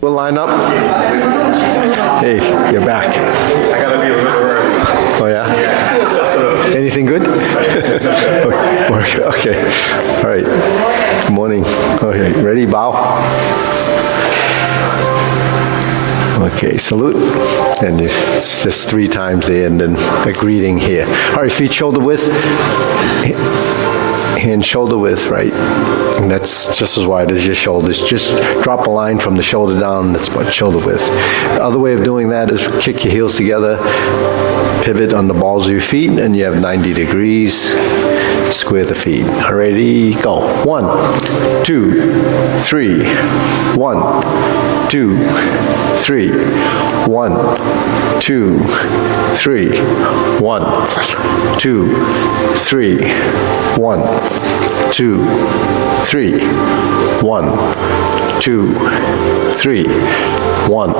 We'll line up. Hey, you're back. I gotta leave a little early. Oh yeah? Just Anything good? Okay. All right. Good morning. Okay, ready? Bow. Okay, salute. And it's just 3 times there and then a greeting here. All right, feet shoulder width. Hand shoulder width, right? And that's just as wide as your shoulders. Just drop a line from the shoulder down, that's about shoulder width. The other way of doing that is kick your heels together, pivot on the balls of your feet, and you have 90 degrees. Square the feet. Ready, go. 1, 2, 3. 1, 2, 3. 1, 2, 3. 1, 2, 3. 1, 2, 3. 1, 2, 3. 1,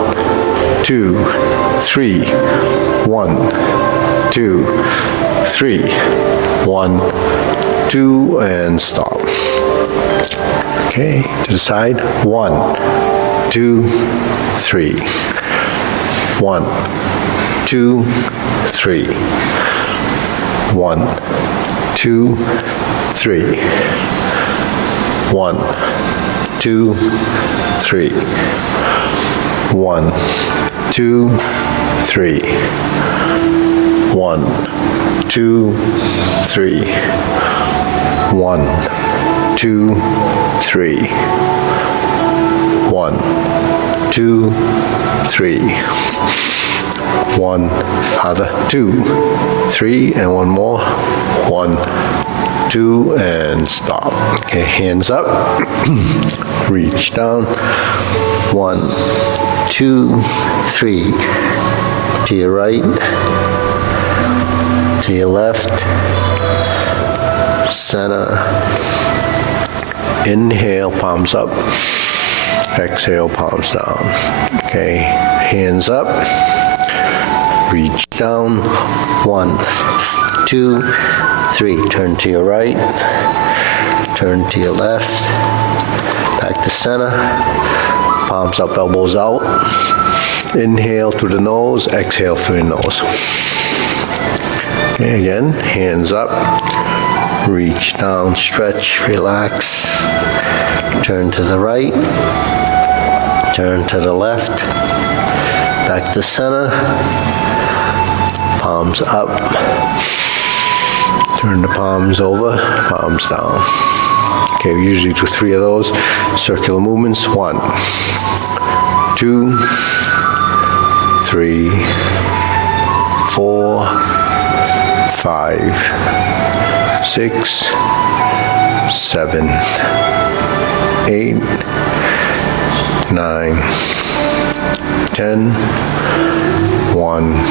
2, 3. 1, 2, 3. 1, 2, and stop. Okay, to the side. 1, 2, 3. 1, 2, 3. 1, 2, 3. 1, 2, 3. 1, 2, 3. 1, 2, 3. 1, 2, 3. 1, 2, 3. 1, other, 2, 3, and one more. 1, 2, and stop. Okay, hands up. Reach down. 1, 2, 3. To your right. To your left. Center. Inhale, palms up. Exhale, palms down. Okay, hands up. Reach down. 1, 2, 3. Turn to your right. Turn to your left. Back to center. Palms up, elbows out. Inhale through the nose. Exhale through the nose. Okay, again, hands up. Reach down, stretch, relax. Turn to the right. Turn to the left. Back to center. Palms up. Turn the palms over, palms down. Okay, we usually do 3 of those. Circular movements. 1, 2, 3, 4, 5, 6, 7, 8, 9, 10, 1,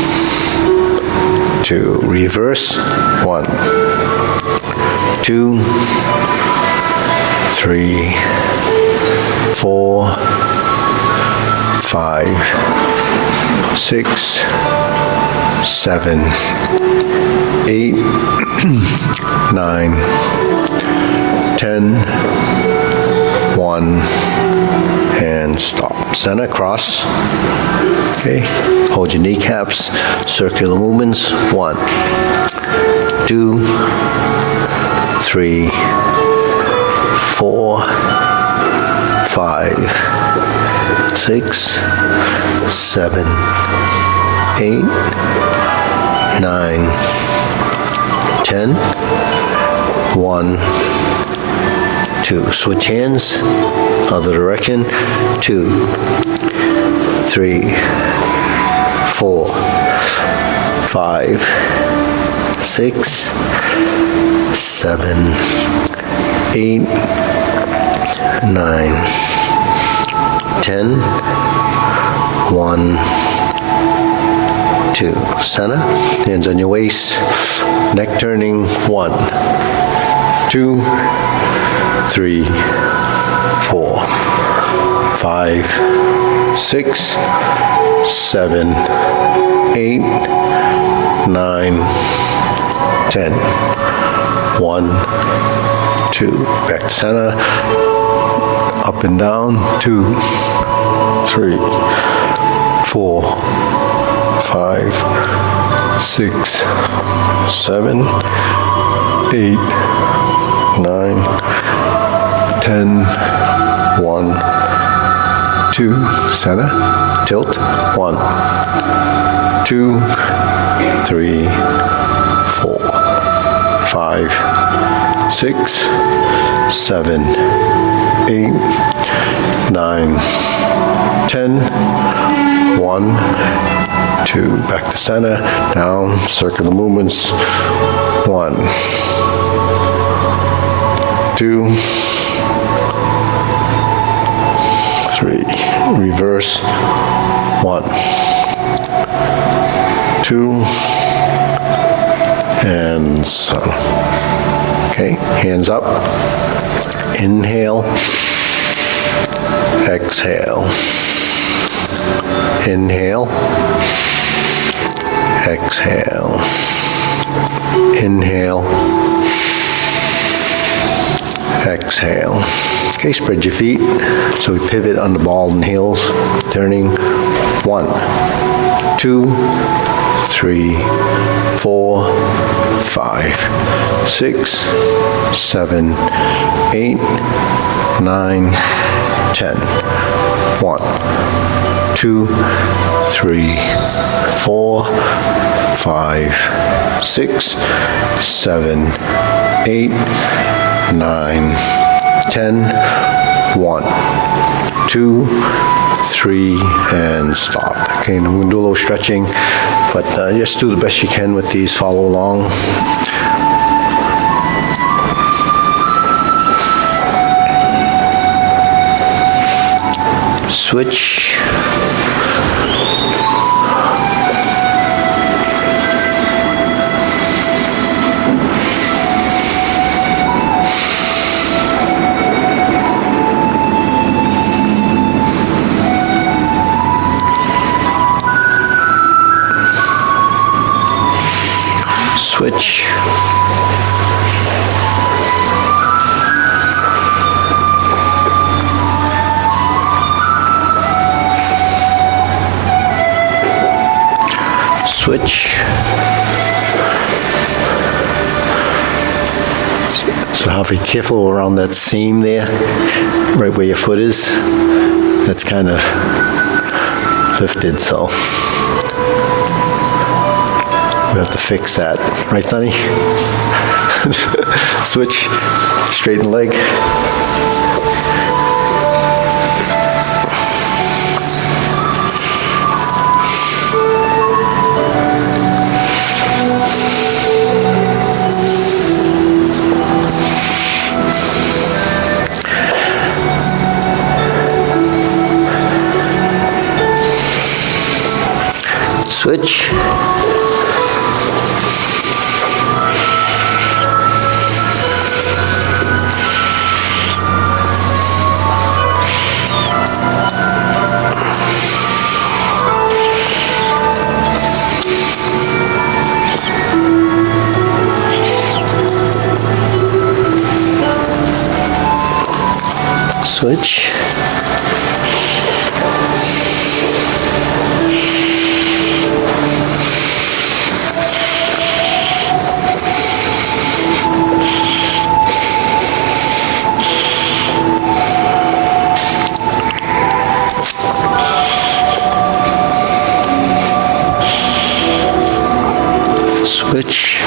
2. Reverse. 1, 2, 3, 4, 5, 6, 7, 8, 9, 10, 1, and stop. Center, cross. Okay, hold your kneecaps. Circular movements. 1, 2, 3, 4, 5, 6, 7, 8, 9, 10, 1, 2. Switch hands, other direction. 2, 3, 4, 5, 6, 7, 8, 9, 10, 1, 2. Center, hands on your waist, neck turning. 1, 2, 3, 4, 5, 6, 7, 8, 9, 10. 1, 2. Back to center. Up and down. 2, 3, 4, 5, 6, 7, 8, 9, 10, 1, 2, center, tilt, 1, 2, 3, 4, 5, 6, 7, 8, 9, 10, 1, 2, back to center, down, circular movements, 1, 2, 3, reverse, 1, 2, and so. Okay, hands up, inhale, exhale, inhale, exhale, inhale, exhale. Okay, spread your feet. So we pivot on the ball and heels, turning 1, 2, 3, 4, 5, 6, 7, 8, 9, 10. 1, 2, 3, 4, 5, 6, 7, 8, 9, 10. 1, 2, 3, and stop. Okay, and we're gonna do a little stretching, but just do the best you can with these. Follow along. Switch. Switch. Switch. So have to be careful around that seam there, right where your foot is. That's kind of lifted, so we have to fix that. Right, Sonny? Switch, straighten leg. Switch. Switch. Switch.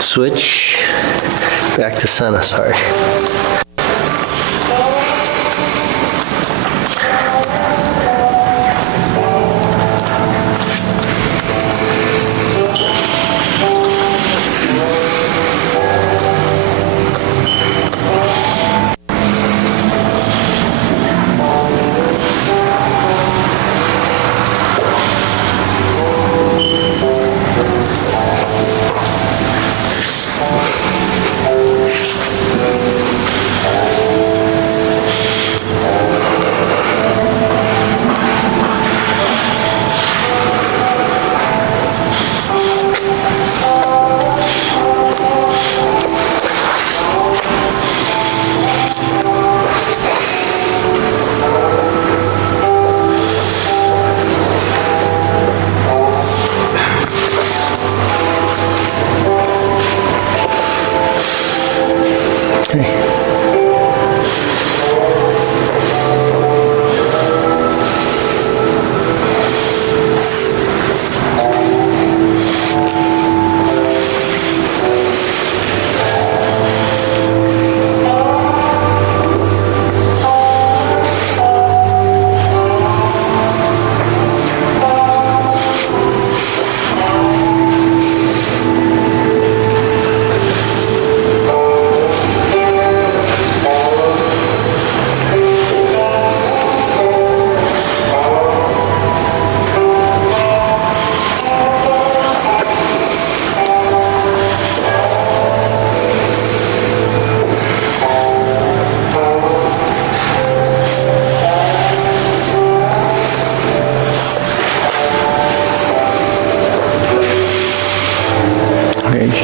Switch. Back to center, sorry.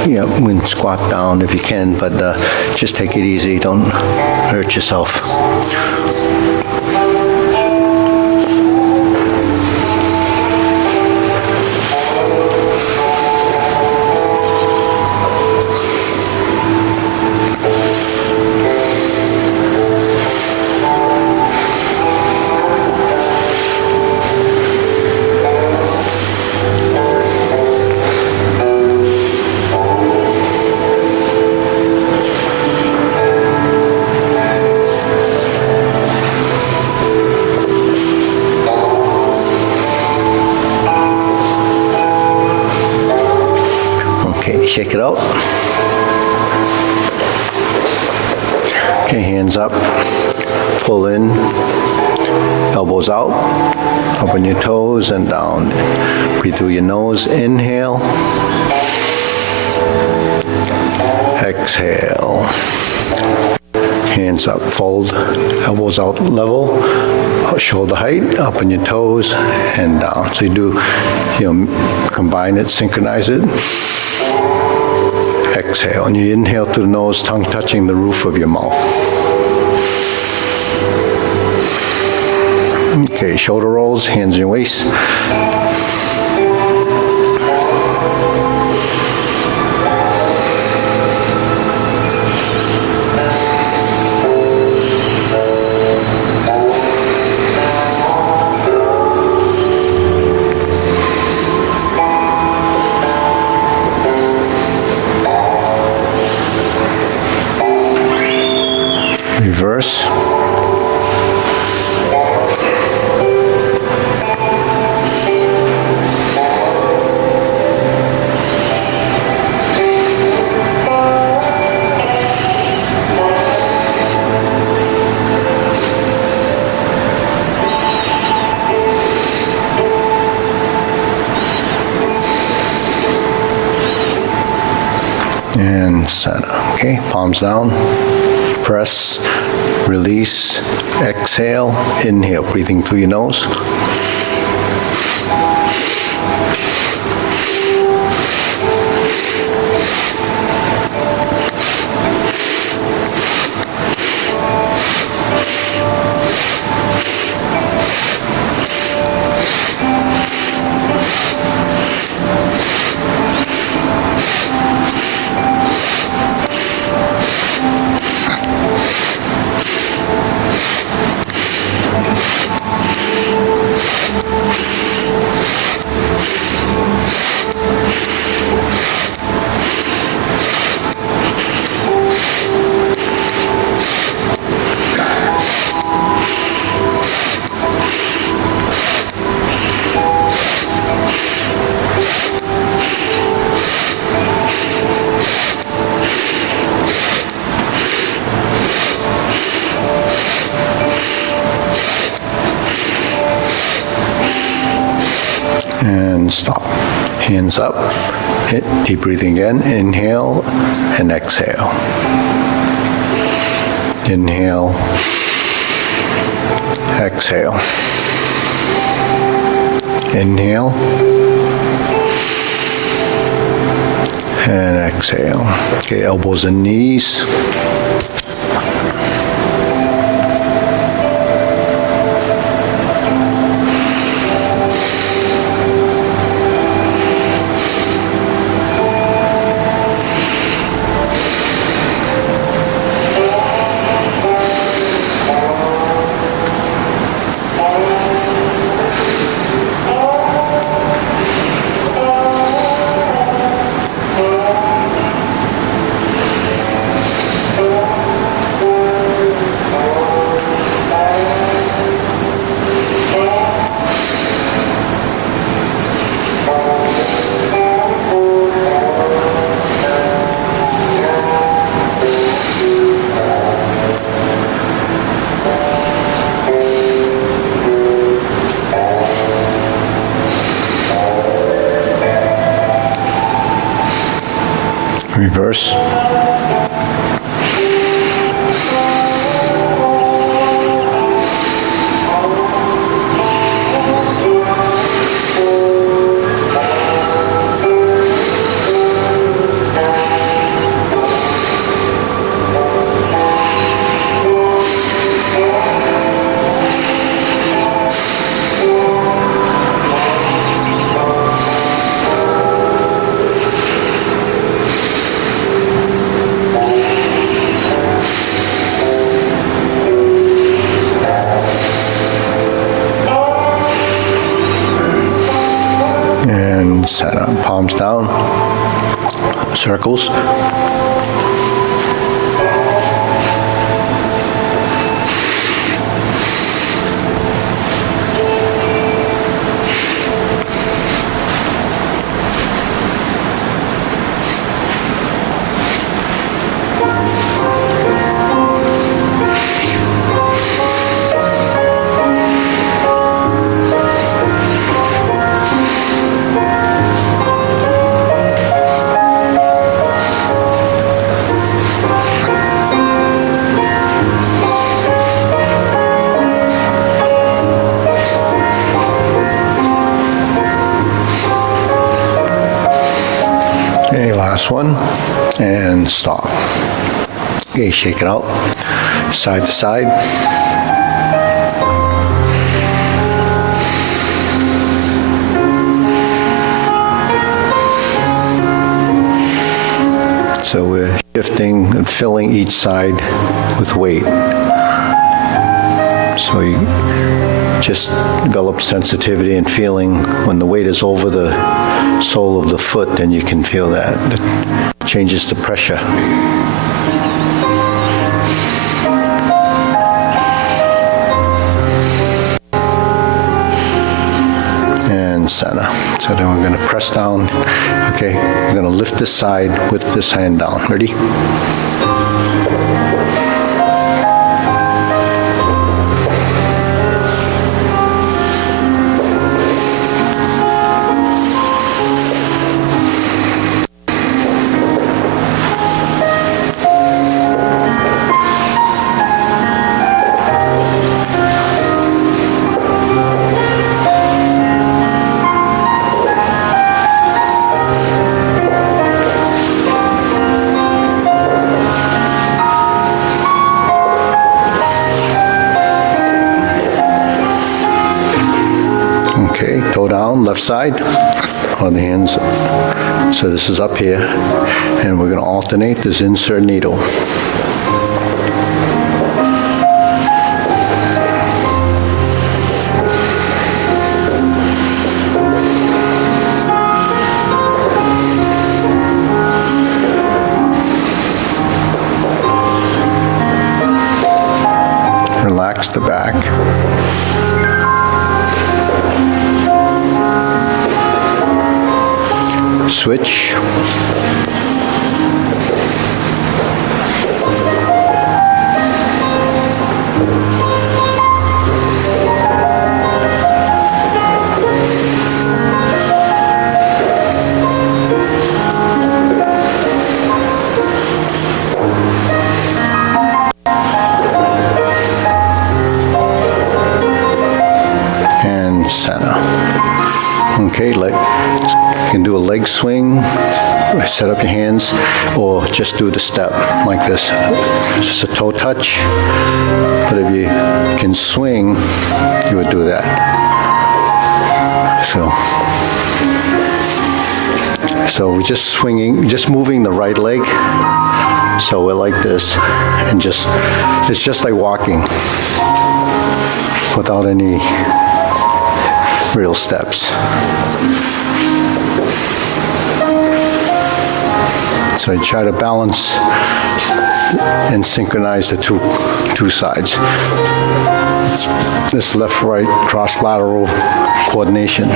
Yeah, we can squat down if you can, but just take it easy. Don't hurt yourself. Okay, shake it out. Okay, hands up. Pull in. Elbows out. Open your toes and down. Breathe through your nose. Inhale. Exhale. Hands up. Fold. Elbows out level. Shoulder height. Up on your toes and down. So you do, combine it, synchronize it. Exhale, and you inhale through the nose, tongue touching the roof of your mouth. Okay, shoulder rolls, hands in your waist. Reverse. And center. Okay, palms down. Press, release, exhale, inhale, breathing through your nose. And stop. Hands up. Deep breathing again. Inhale and exhale. Inhale. Exhale. Inhale. And exhale. Okay, elbows and knees. Reverse. And center. Palms down. Circles. Okay, last one, and stop. Okay, shake it out, side to side. So we're shifting and filling each side with weight. So you just develop sensitivity and feeling when the weight is over the sole of the foot, then you can feel that. It changes the pressure. And center. So then we're going to press down. Okay, we're going to lift this side with this hand down. Ready? Okay, toe down, left side, on the hands. So this is up here, and we're going to alternate this insert needle. Relax the back. Switch. And center. Okay, you can do a leg swing, set up your hands, or just do the step like this. Just a toe touch. But if you can swing, you would do that. So we're just swinging, just moving the right leg. So we're like this, and it's just like walking without any real steps. So I try to balance and synchronize the two sides. It's this left-right cross-lateral coordination.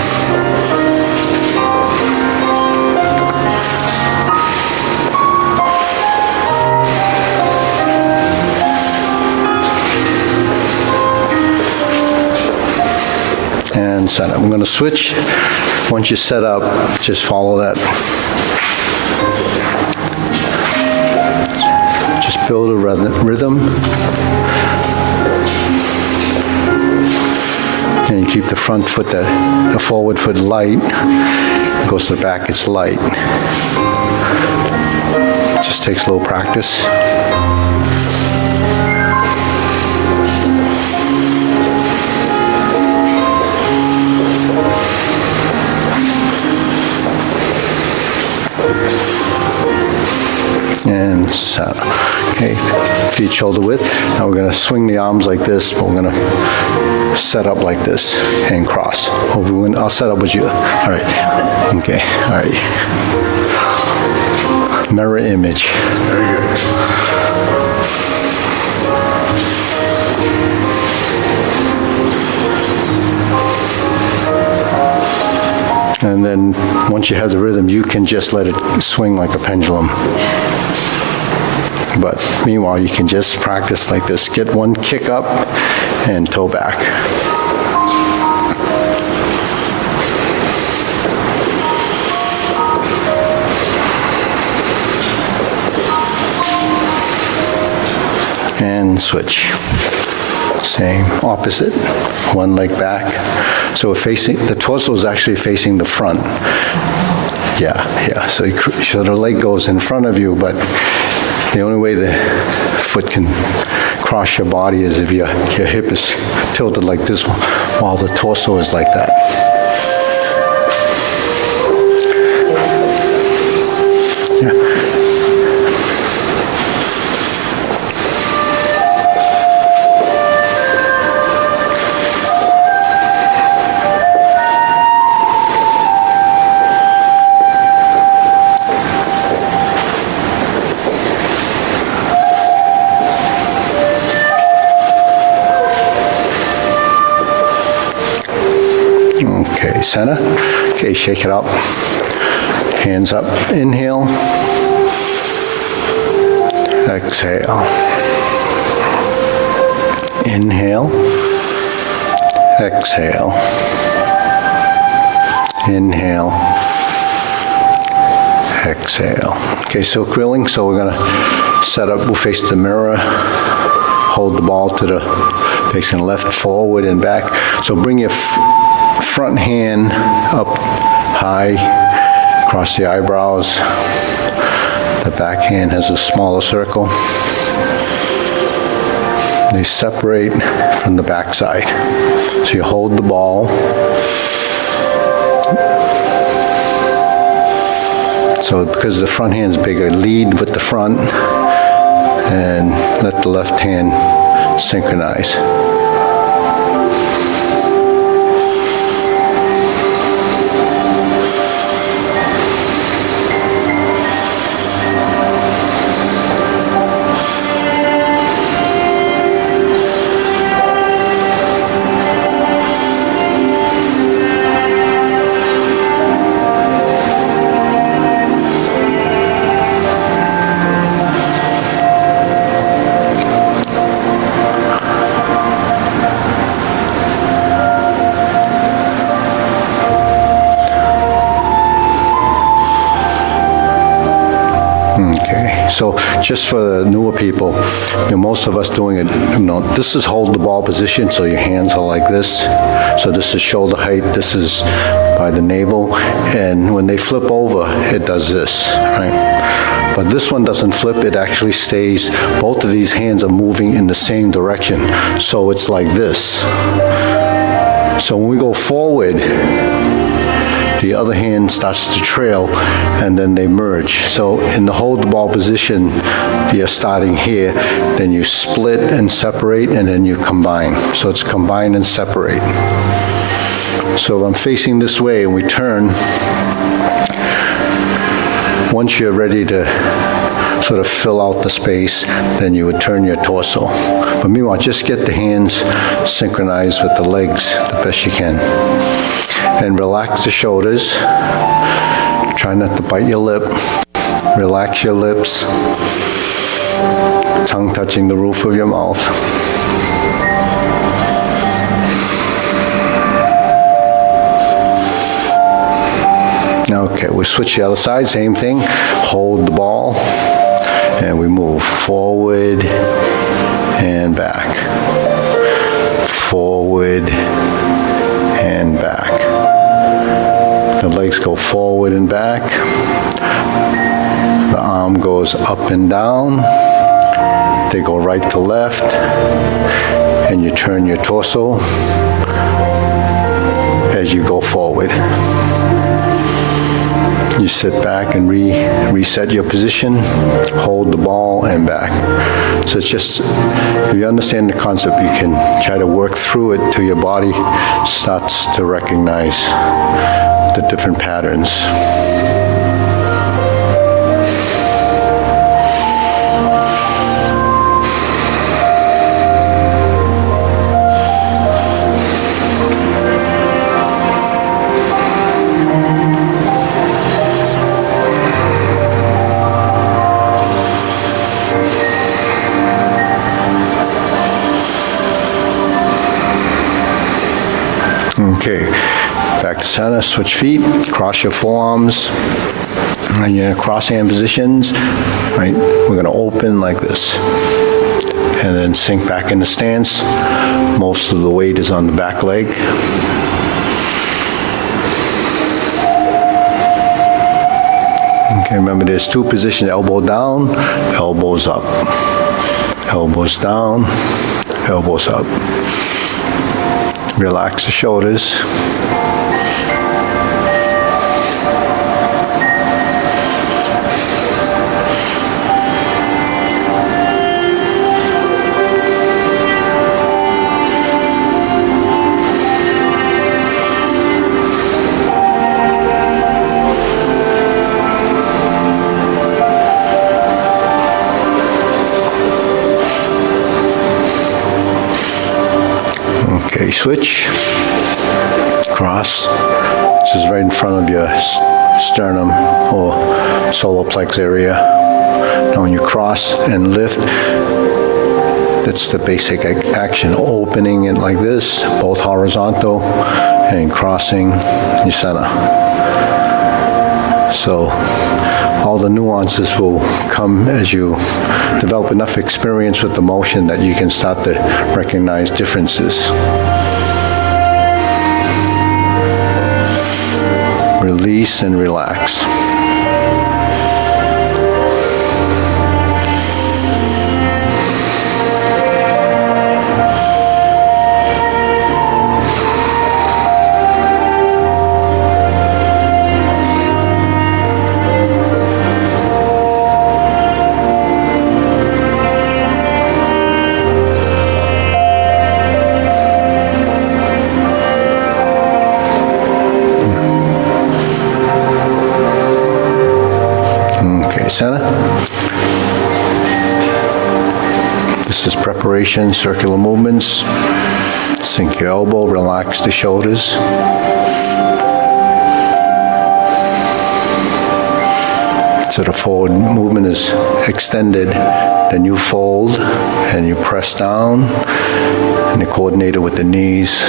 And set up. I'm going to switch. Once you set up, just follow that. Just build a rhythm. And you keep the front foot, the forward foot light. It goes to the back, it's light. It just takes a little practice. And center. Okay, feet shoulder width. Now we're going to swing the arms like this, but we're going to set up like this and cross. I'll set up with you. All right. Okay. All right. Mirror image. Very good. And then once you have the rhythm, you can just let it swing like a pendulum. But meanwhile, you can just practice like this. Get one kick up and toe back. And switch. Same, opposite, one leg back. So we're facing, the torso is actually facing the front. Yeah, so the leg goes in front of you, but the only way the foot can cross your body is if your hip is tilted like this while the torso is like that. Yeah. Okay, center. Okay, shake it up. Hands up. Inhale. Exhale. Inhale. Exhale. Inhale. Exhale. Okay, so grilling. So we're going to set up. We'll face the mirror. Hold the ball to the facing left, forward and back. So bring your front hand up high, across the eyebrows. The back hand has a smaller circle. They separate from the back side. So you hold the ball. So because the front hand's bigger, lead with the front and let the left hand synchronize. Okay, so just for the newer people, most of us doing it, this is hold the ball position, so your hands are like this. So this is shoulder height, this is by the navel, and when they flip over, it does this, right? But this one doesn't flip, it actually stays, both of these hands are moving in the same direction, so it's like this. So when we go forward, the other hand starts to trail, and then they merge. So in the hold the ball position, you're starting here, then you split and separate, and then you combine. So it's combine and separate. So if I'm facing this way and we turn, once you're ready to sort of fill out the space, then you would turn your torso. But meanwhile, just get the hands synchronized with the legs the best you can. And relax the shoulders. Try not to bite your lip. Relax your lips. Tongue touching the roof of your mouth. Okay, we switch the other side, same thing. Hold the ball, and we move forward and back. Forward and back. The legs go forward and back. The arm goes up and down. They go right to left. And you turn your torso as you go forward. You sit back and reset your position, hold the ball and back. So it's just, if you understand the concept, you can try to work through it till your body starts to recognize the different patterns. Okay, back to center, switch feet, cross your forearms, and you're in cross hand positions, right? We're gonna open like this, and then sink back into stance. Most of the weight is on the back leg. Okay, remember there's two positions, elbow down, elbows up. Elbows down, elbows up. Relax the shoulders. Okay, switch, cross. This is right in front of your sternum or solar plex area. Now when you cross and lift, that's the basic action. Opening it like this, both horizontal, and crossing your center. So all the nuances will come as you develop enough experience with the motion that you can start to recognize differences. Release and relax. Center. This is preparation, circular movements. Sink your elbow, relax the shoulders. So the forward movement is extended, then you fold and you press down and you coordinate it with the knees.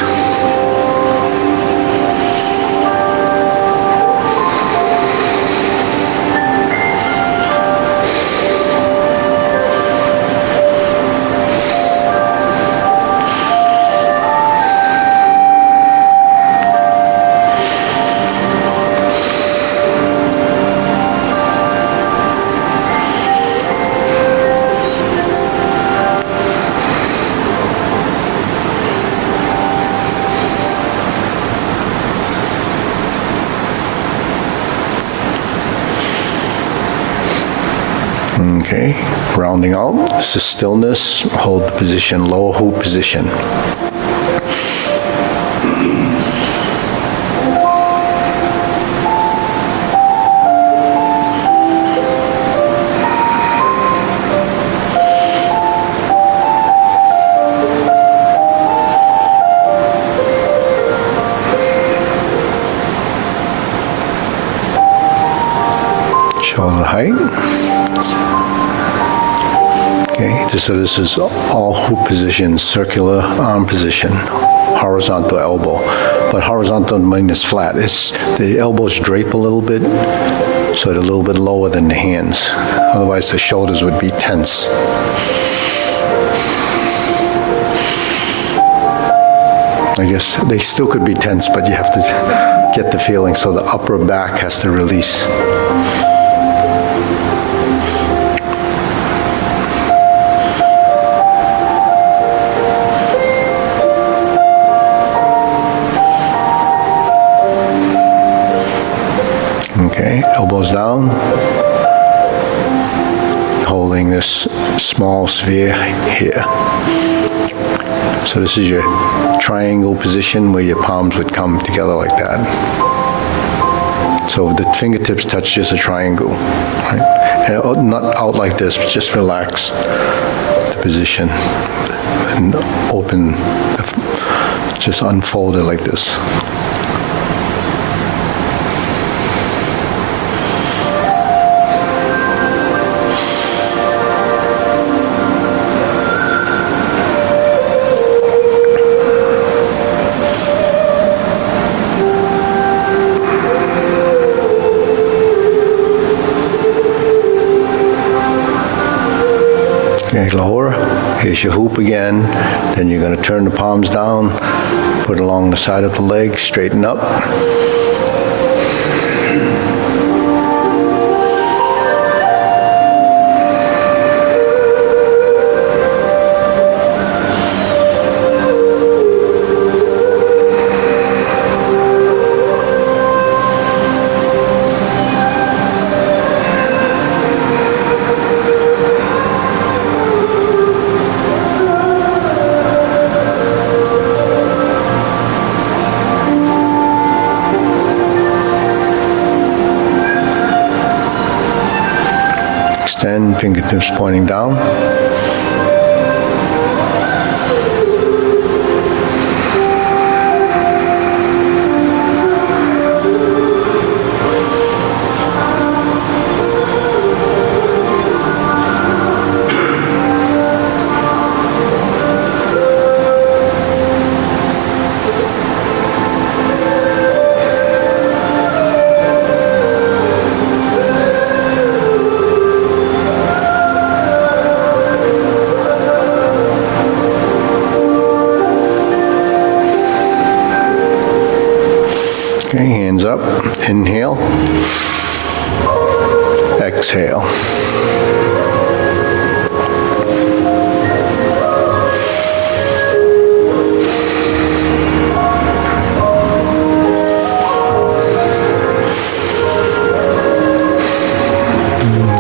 Okay, rounding out. This is stillness. Hold the position, lower hoop position. Shoulder height. Okay, so this is all hoop positions, circular arm position, horizontal elbow. But horizontal minus flat. The elbows drape a little bit, so they're a little bit lower than the hands. Otherwise, the shoulders would be tense. I guess they still could be tense, but you have to get the feeling, so the upper back has to release. Okay, elbows down. Holding this small sphere here. So this is your triangle position where your palms would come together like that. So the fingertips touch just a triangle, right? And not out like this, but just relax the position and open, just unfold it like this. Okay, lower. Here's your hoop again. Then you're going to turn the palms down, put it along the side of the leg, straighten up. Extend, fingertips pointing down. Okay, hands up, inhale, exhale.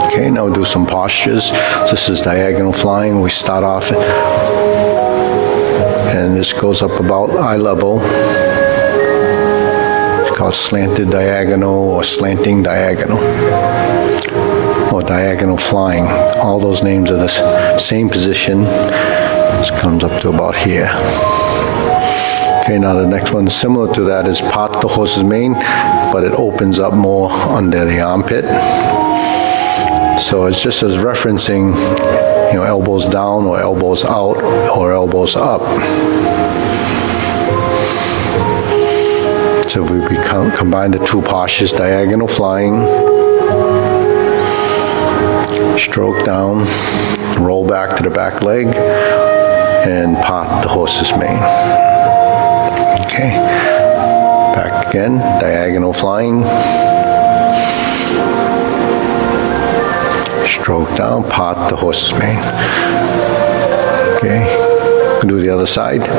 Okay, now we'll do some postures. This is diagonal flying. We start off, and this goes up about eye level. Called slanted diagonal or slanting diagonal or diagonal flying. All those names are the same position. This comes up to about here. Okay, now the next one similar to that is part the horse's mane, but it opens up more under the armpit. So it's just as referencing, elbows down or elbows out or elbows up. So we combine the two postures, diagonal flying, stroke down, roll back to the back leg, and part the horse's mane. Okay, back again, diagonal flying, stroke down, part the horse's mane. Okay, we'll do the other side.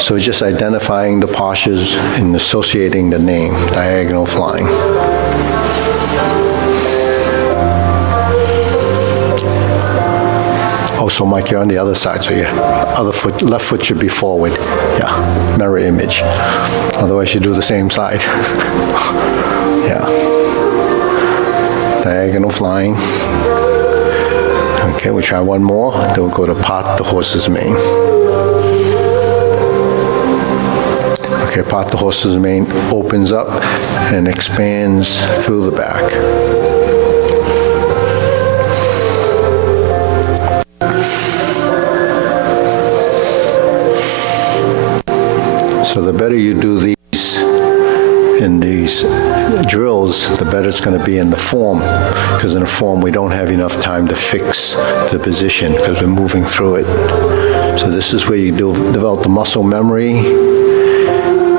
So it's just identifying the postures and associating the name, diagonal flying. Also, Mike, you're on the other side, so your other foot, left foot should be forward. Yeah, mirror image. Otherwise, you do the same side. Yeah. Diagonal flying. Okay, we'll try one more. Then we'll go to part the horse's mane. Okay, part the horse's mane opens up and expands through the back. So the better you do these in these drills, the better it's going to be in the form, because in the form we don't have enough time to fix the position because we're moving through it. So this is where you develop the muscle memory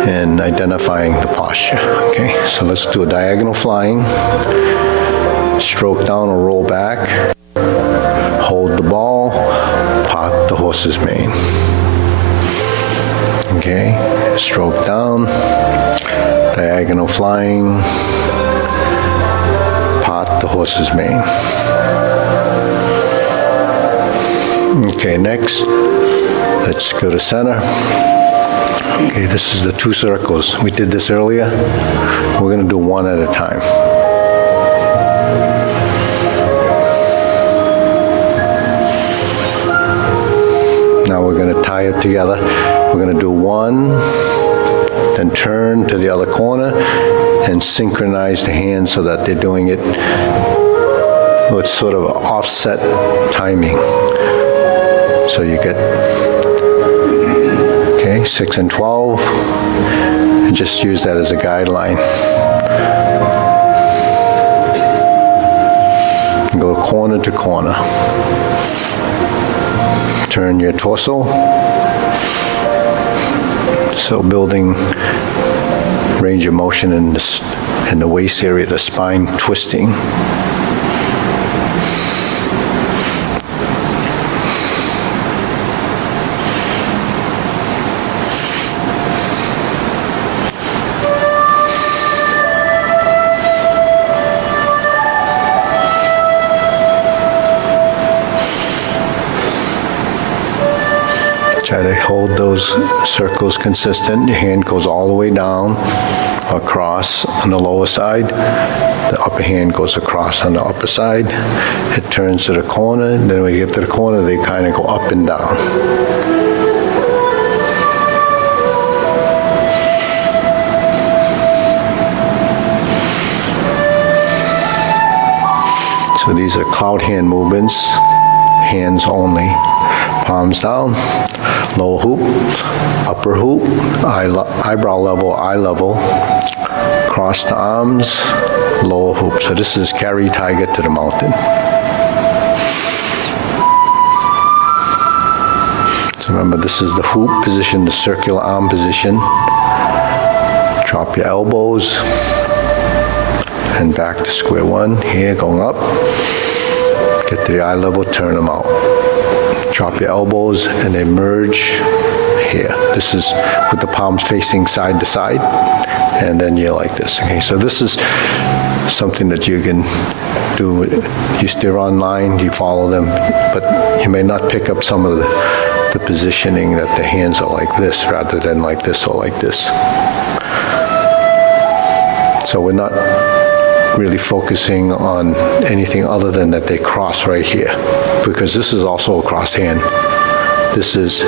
and identifying the posture. Okay, so let's do a diagonal flying, stroke down or roll back, hold the ball, part the horse's mane. Okay, stroke down, diagonal flying, the horse's mane. Okay, next, let's go to center. Okay, this is the 2 circles. We did this earlier. We're going to do one at a time. Now we're going to tie it together. We're going to do one, then turn to the other corner and synchronize the hands so that they're doing it with sort of offset timing. So you get, okay, 6 and 12, and just use that as a guideline. Go corner to corner. Turn your torso. So building range of motion in the waist area, the spine twisting. Try to hold those circles consistent. Your hand goes all the way down, across on the lower side. The upper hand goes across on the upper side. It turns to the corner, and then when you get to the corner, they kind of go up and down. So these are cloud hand movements, hands only. Palms down, lower hoop, upper hoop, eyebrow level, eye level, cross the arms, lower hoop. So this is carry tiger to the mountain. So remember, this is the hoop position, the circular arm position. Drop your elbows and back to square one. Here, going up. Get to the eye level, turn them out. Drop your elbows and they merge here. This is with the palms facing side to side, and then you're like this. Okay, so this is something that you can do. You steer online, you follow them, but you may not pick up some of the positioning that the hands are like this rather than like this or like this. So we're not really focusing on anything other than that they cross right here, because this is also a cross hand. This is,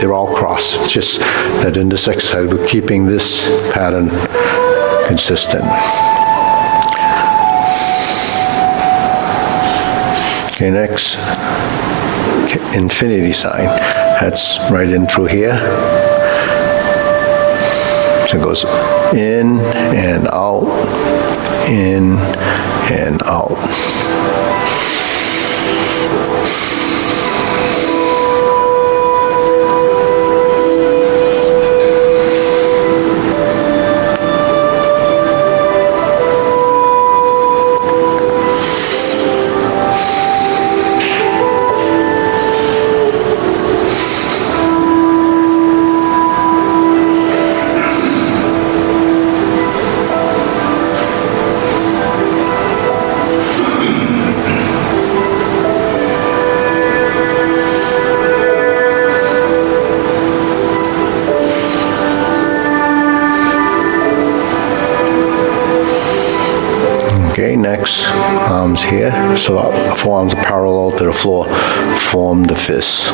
they're all cross. It's just that in this exercise, we're keeping this pattern consistent. Okay, next, infinity sign. That's right in through here. So it goes in and out, in and out. Okay, next, arms here. So forearms are parallel to the floor. Form the fists.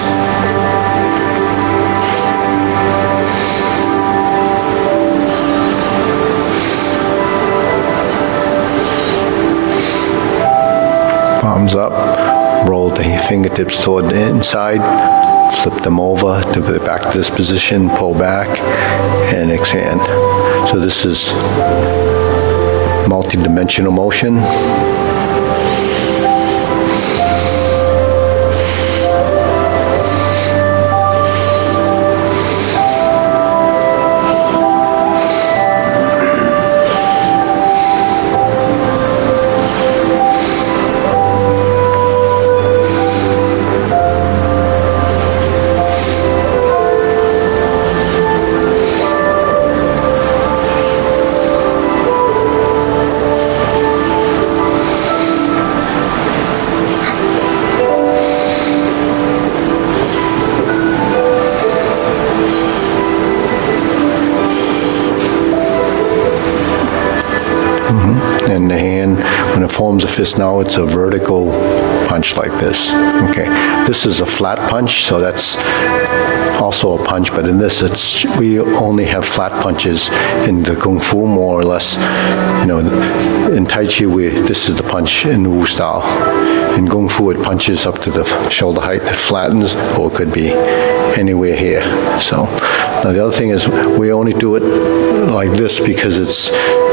Palms up. Roll the fingertips toward the inside. Flip them over to put it back to this position. Pull back and expand. So this is multi-dimensional motion. forms a fist. Now it's a vertical punch like this. Okay, this is a flat punch, so that's also a punch, but in this, we only have flat punches in the Kung Fu, more or less. You know, in Tai Chi, this is the punch in Wu style. In Kung Fu, it punches up to the shoulder height, it flattens, or it could be anywhere here. So, now the other thing is, we only do it like this because it's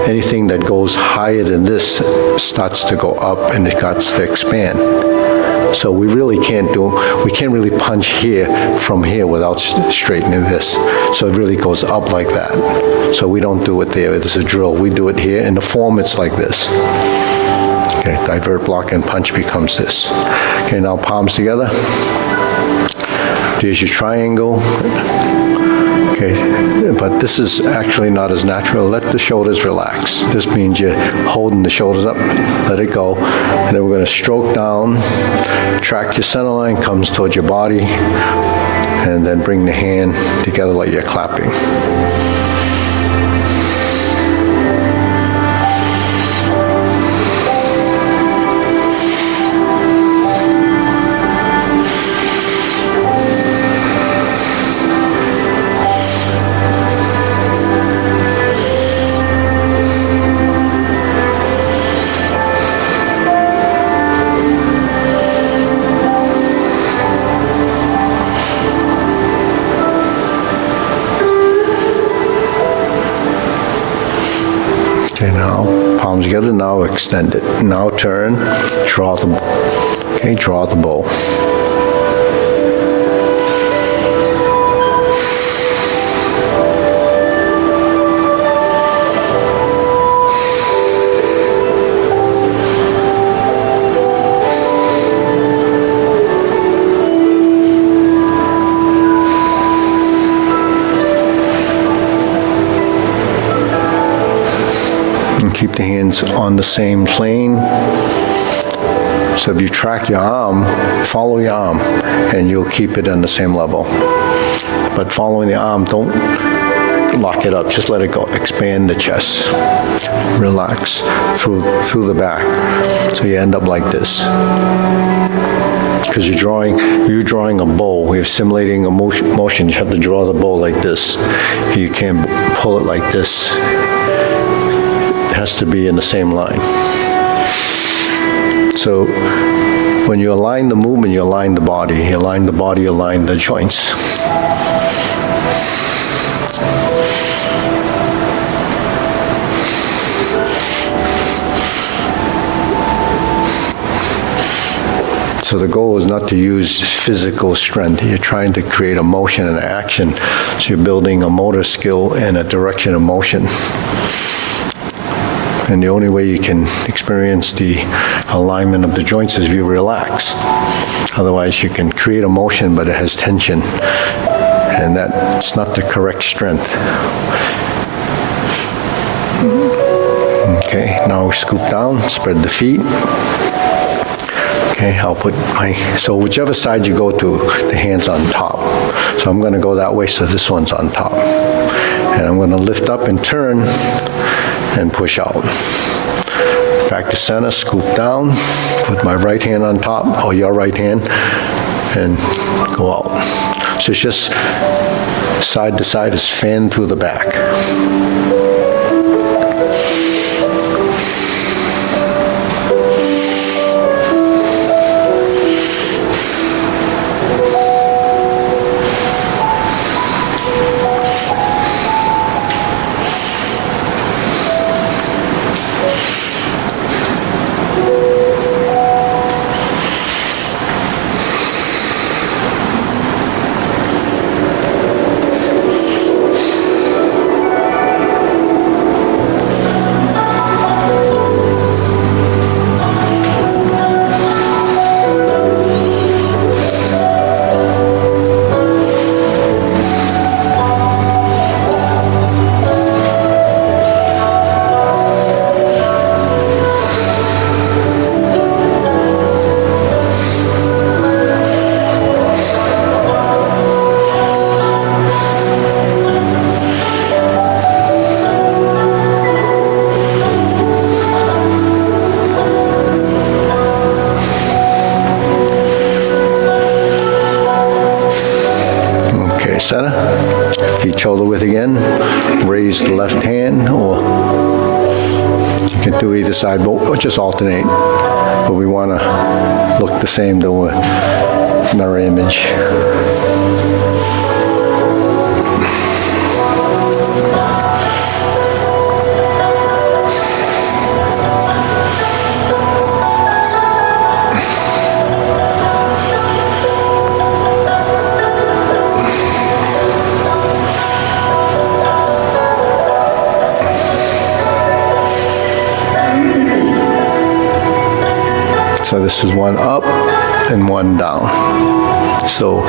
anything that goes higher than this starts to go up and it starts to expand. So we really can't really punch here from here without straightening this. So it really goes up like that. So we don't do it there, it's a drill. We do it here. In the form, it's like this. Okay, divert, block, and punch becomes this. Okay, now palms together. There's your triangle. Okay, but this is actually not as natural. Let the shoulders relax. This means you're holding the shoulders up, let it go. And then we're going to stroke down, track your center line, comes towards your body, and then bring the hand together like you're clapping. Okay, now palms together, now extend it. Now turn, draw the bow. And keep the hands on the same plane. So if you track your arm, follow your arm, and you'll keep it on the same level. But following the arm, don't lock it up, just let it go. Expand the chest. Relax through the back. So you end up like this. Because you're drawing a bow. You're simulating a motion. You have to draw the bow like this. You can't pull it like this. It has to be in the same line. So when you align the movement, you align the body. You align the body, you align the joints. So the goal is not to use physical strength. You're trying to create a motion and action. So you're building a motor skill and a direction of motion. And the only way you can experience the alignment of the joints is if you relax. Otherwise, you can create a motion, but it has tension. And that's not the correct strength. Okay, now scoop down, spread the feet. Okay, I'll put so whichever side you go to, the hand's on top. So I'm gonna go that way, so this one's on top. And I'm gonna lift up and turn and push out. Back to center, scoop down, put my right hand on top, or your right hand, and go out. So it's just side to side, is fan through the back. center, feet shoulder width again, raise the left hand, or you can do either side, or just alternate. But we want to look the same to a mirror image. So this is one up and one down. So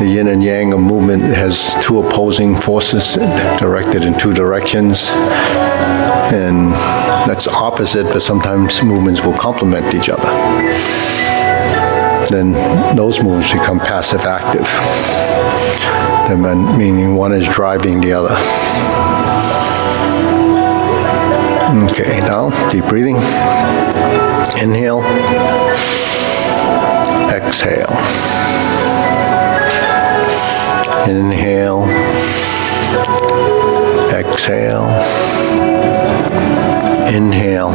the yin and yang of movement has two opposing forces directed in two directions. And that's opposite, but sometimes movements will complement each other. Then those movements become passive-active. Meaning one is driving the other. Okay, down, deep breathing. Inhale, exhale. Inhale, exhale. Inhale,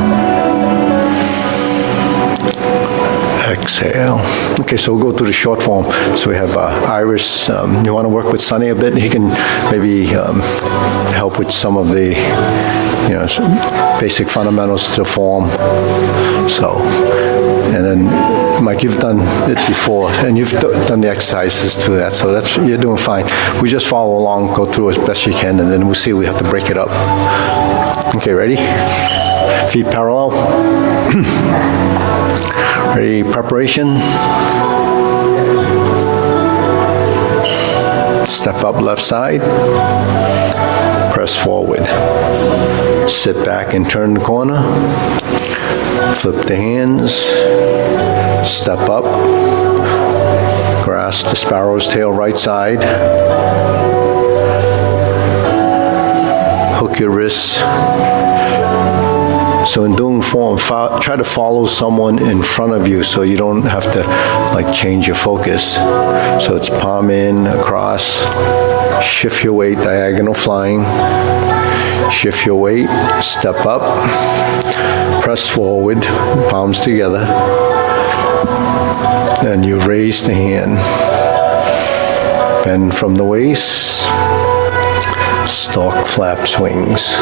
exhale. Okay, so we'll go through the short form. So we have Iris. You want to work with Sonny a bit? He can maybe help with some of the basic fundamentals to form. So, and then Mike, you've done it before, and you've done the exercises through that, so you're doing fine. We just follow along, go through as best you can, and then we'll see if we have to break it up. Okay, ready? Feet parallel. Ready, preparation. Step up left side. Press forward. Sit back and turn the corner. Flip the hands. Step up. Grasp the sparrow's tail right side. Hook your wrists. So in doing form, try to follow someone in front of you so you don't have to change your focus. So it's palm in, across, shift your weight, diagonal flying, shift your weight, step up, press forward, palms together, and you raise the hand. Bend from the waist, stalk flaps wings.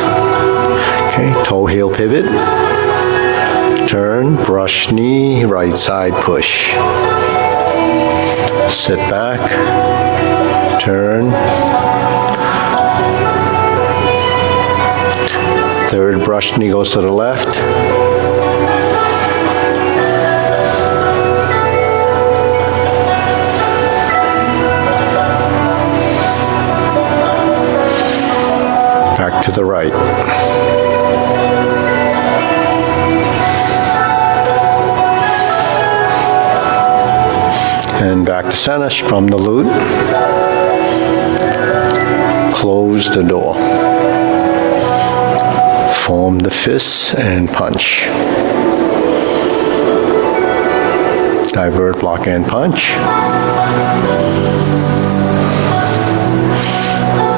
Okay, toe heel pivot, turn, brush knee, right side push. Sit back, turn. Third brush knee goes to the left. Back to the right. And back to center, from the loot. Close the door. Form the fists and punch. Divert, block, and punch.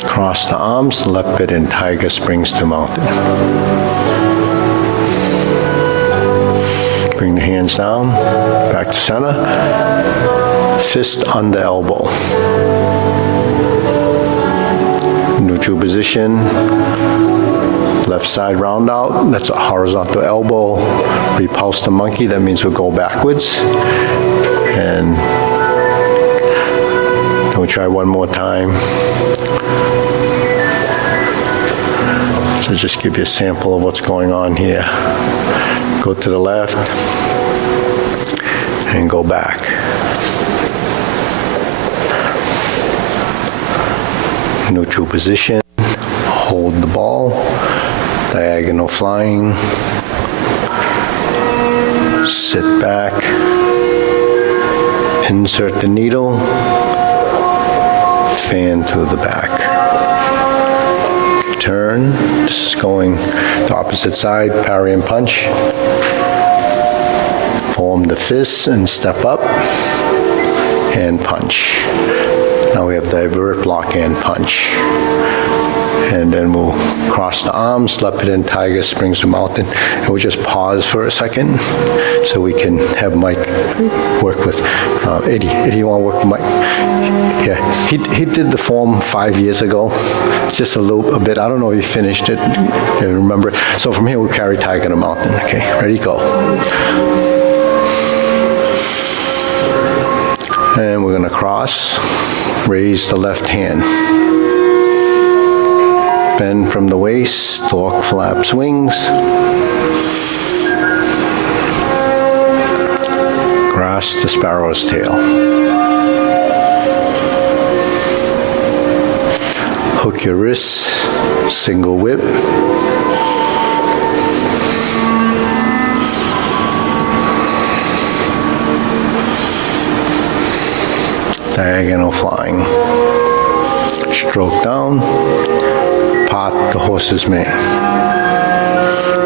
Cross the arms, leopard and tiger springs to mountain. Bring the hands down, back to center. Fist under elbow. Neutral position. Left side round out. That's a horizontal elbow. Repulse the monkey. That means we'll go backwards. And then we try one more time. So just give you a sample of what's going on here. Go to the left and go back. Neutral position, hold the ball, diagonal flying, sit back, insert the needle, fan to the back. Turn, this is going the opposite side, parry and punch. Form the fists and step up and punch. Now we have divert, block, and punch. And then we'll cross the arms, leopard tiger, springs the mountain, and we'll just pause for a second so we can have Mike work with Eddie. Eddie, you want to work with Mike? Yeah, he did the form 5 years ago, just a bit. I don't know if he finished it, if you remember. So from here, we'll carry tiger to mountain. Okay, ready, go. And we're going to cross, raise the left hand. Bend from the waist, stork flaps wings. Grasp the sparrow's tail. Hook your wrists, single whip. Diagonal flying. Stroke down. Part the horse's mane.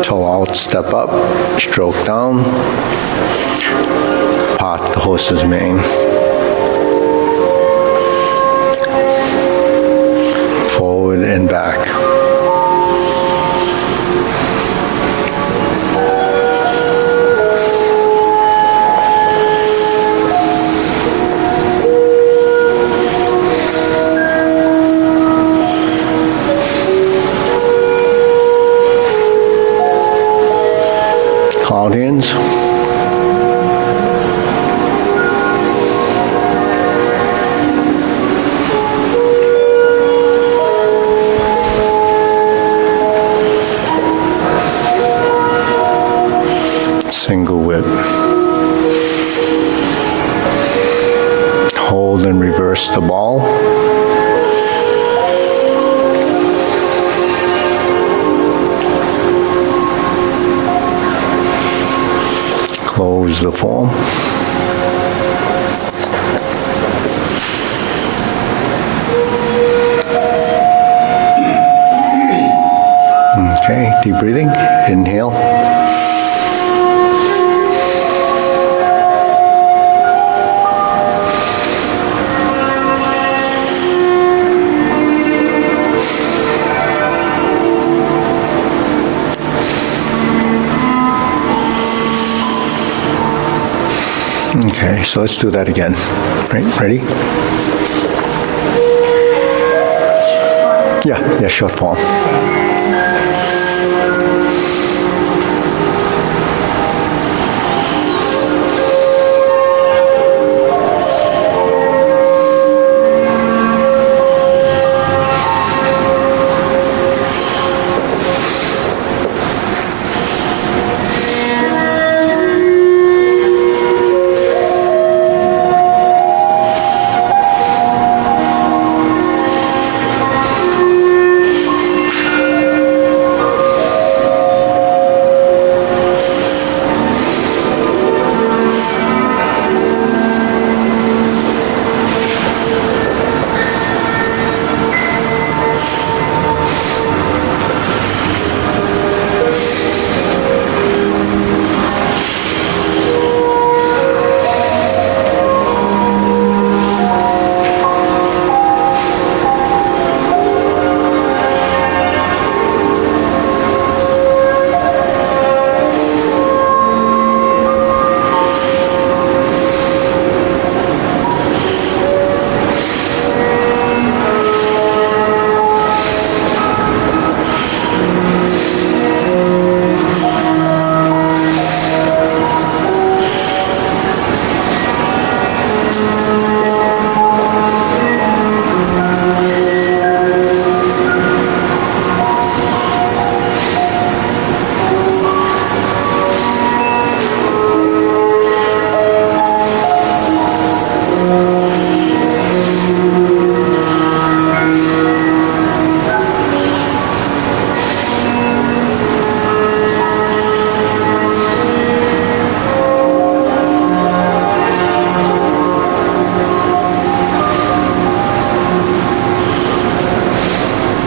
Toe out, step up, stroke down, part the horse's mane. Forward and back. Cloud hands. Single whip. Hold and reverse the ball. Close the form. Okay, deep breathing. Inhale. Okay, so let's do that again. Right, ready? Yeah, short form.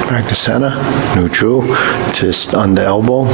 Back to center, neutral, fist under elbow.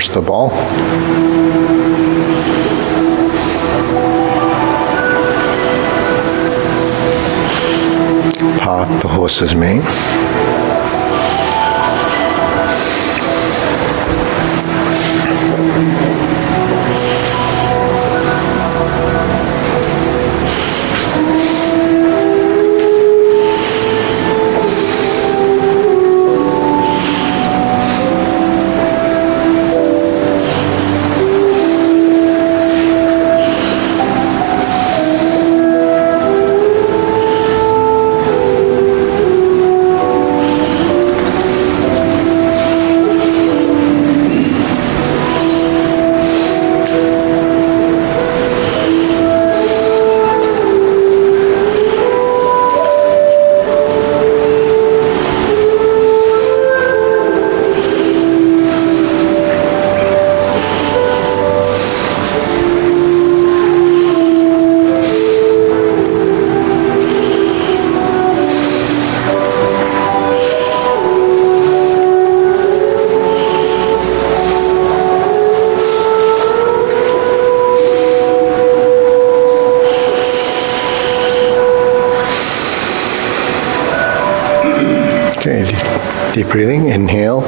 first of all. Park the horse's mane. Okay, deep breathing, inhale.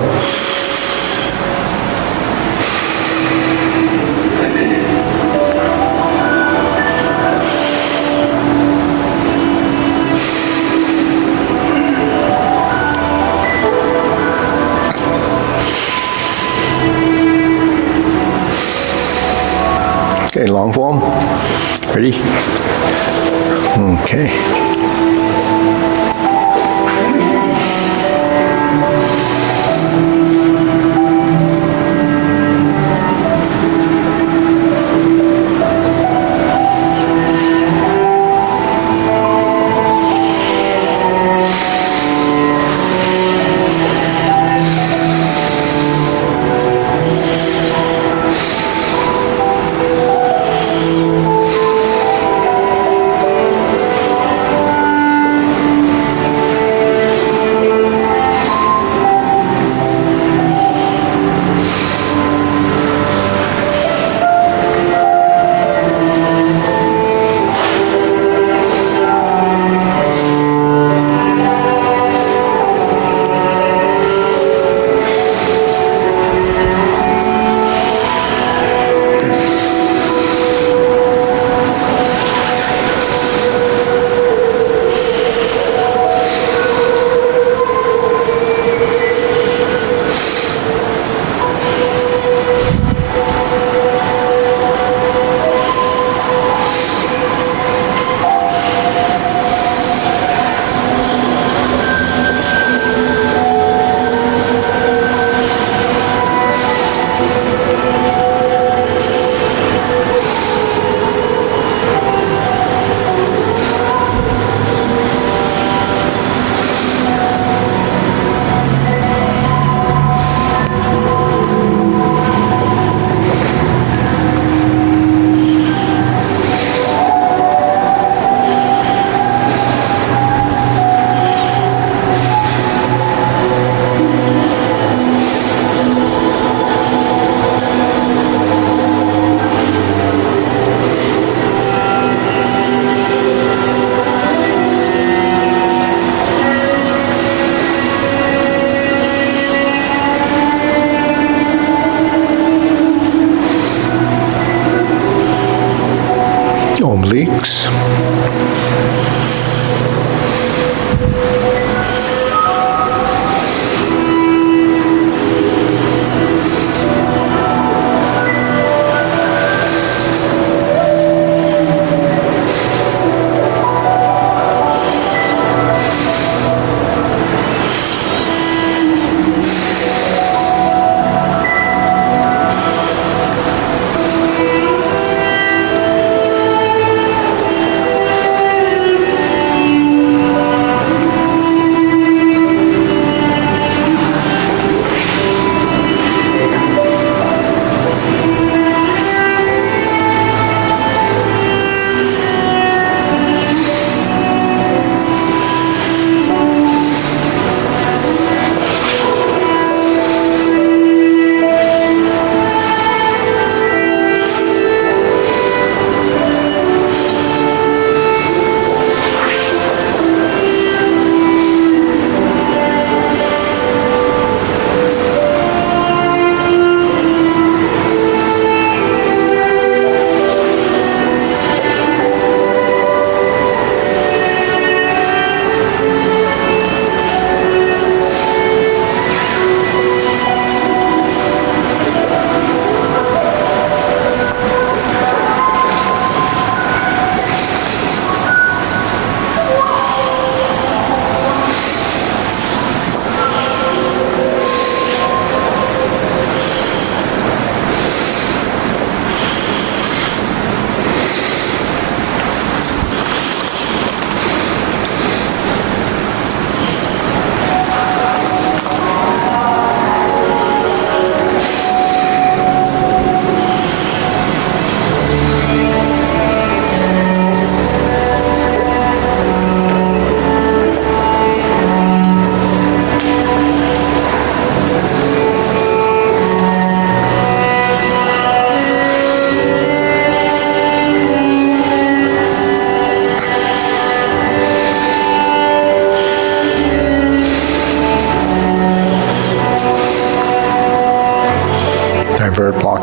Okay, long form. Ready? Okay. Obliques.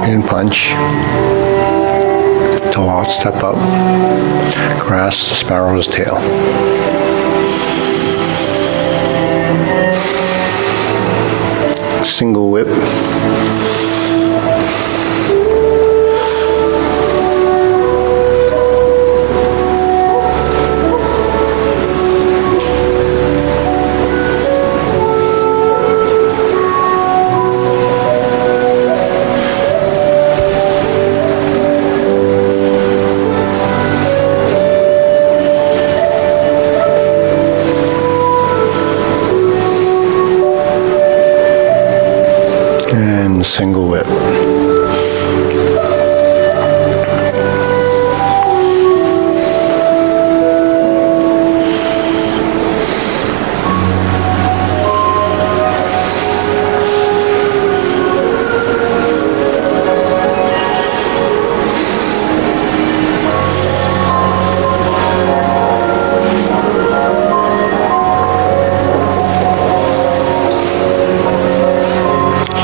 and punch. Toe out, step up, grasp the sparrow's tail. Single whip. And single whip.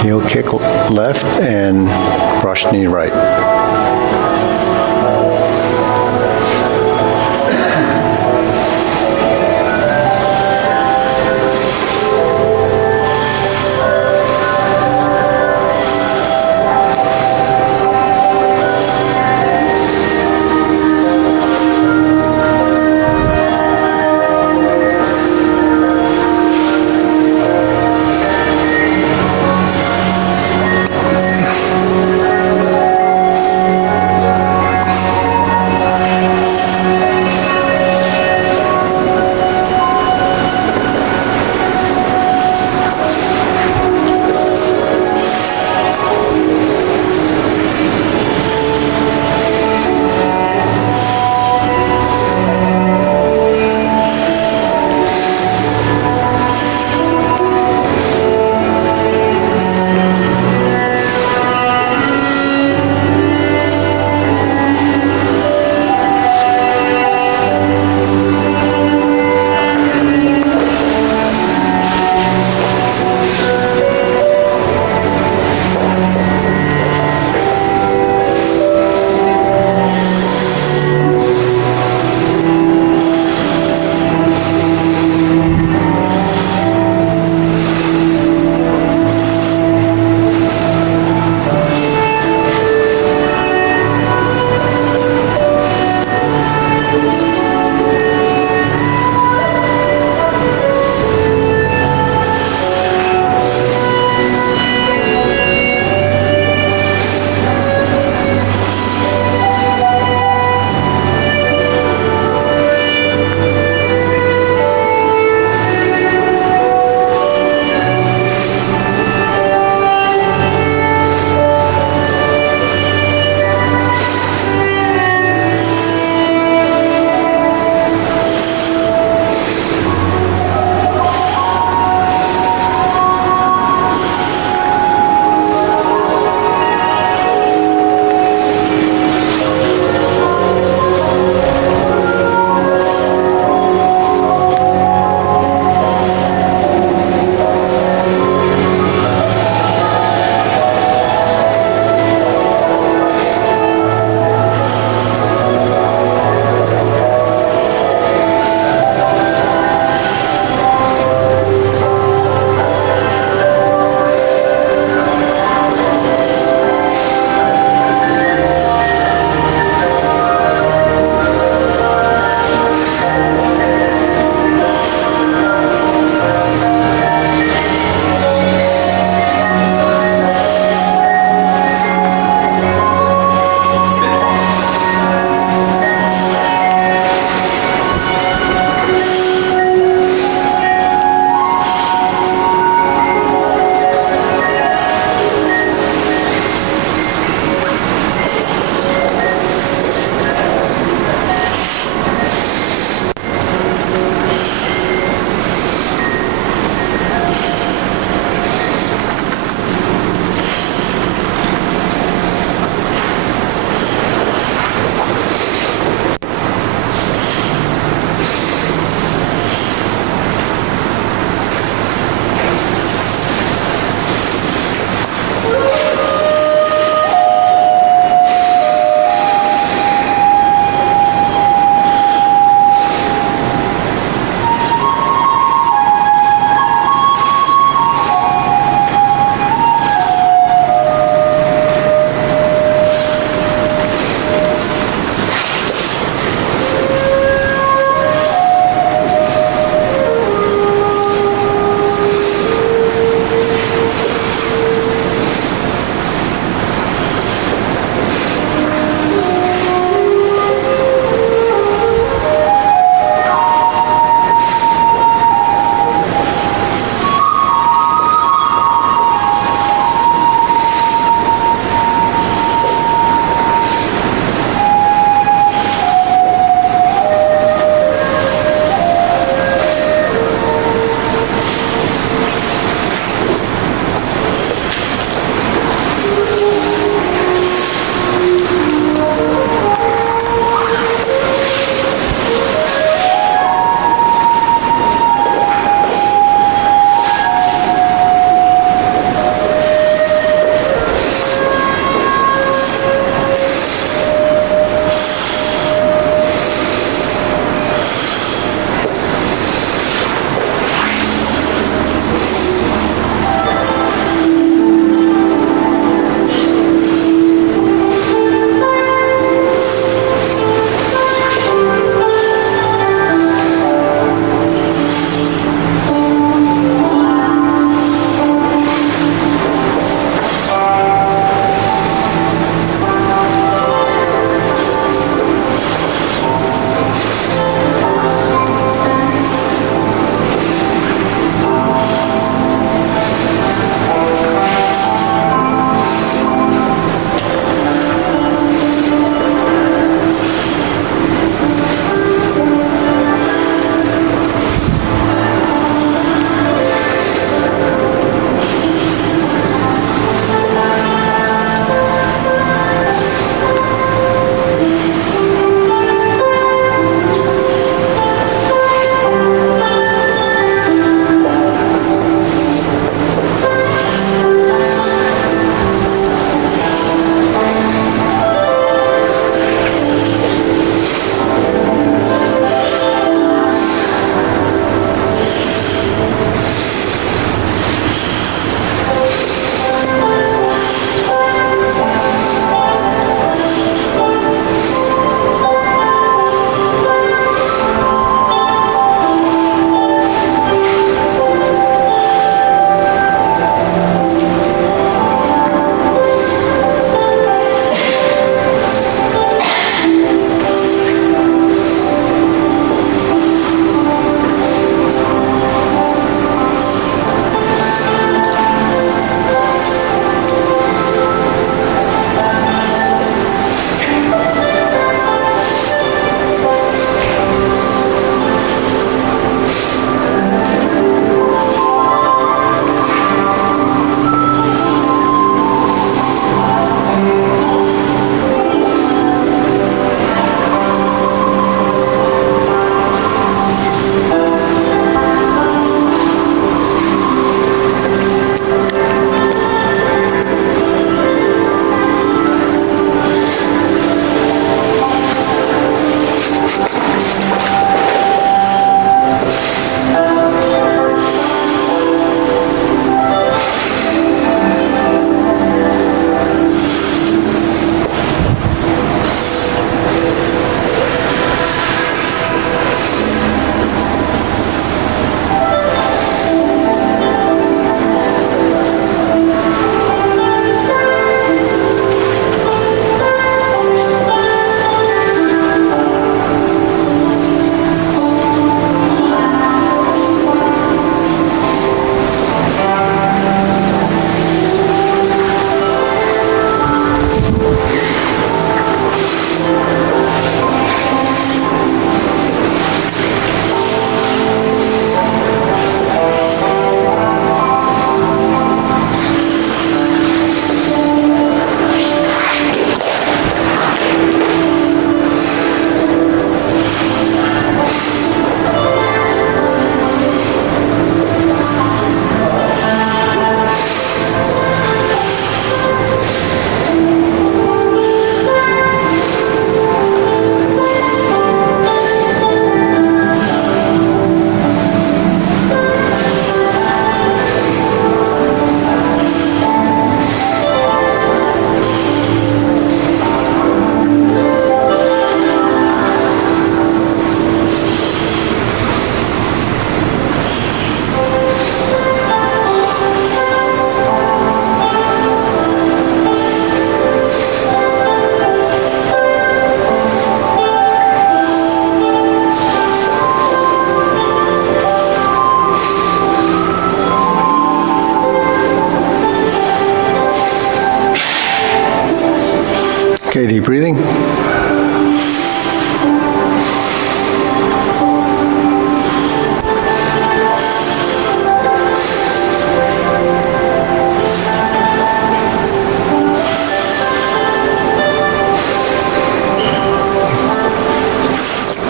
Heel kick left and brush knee right.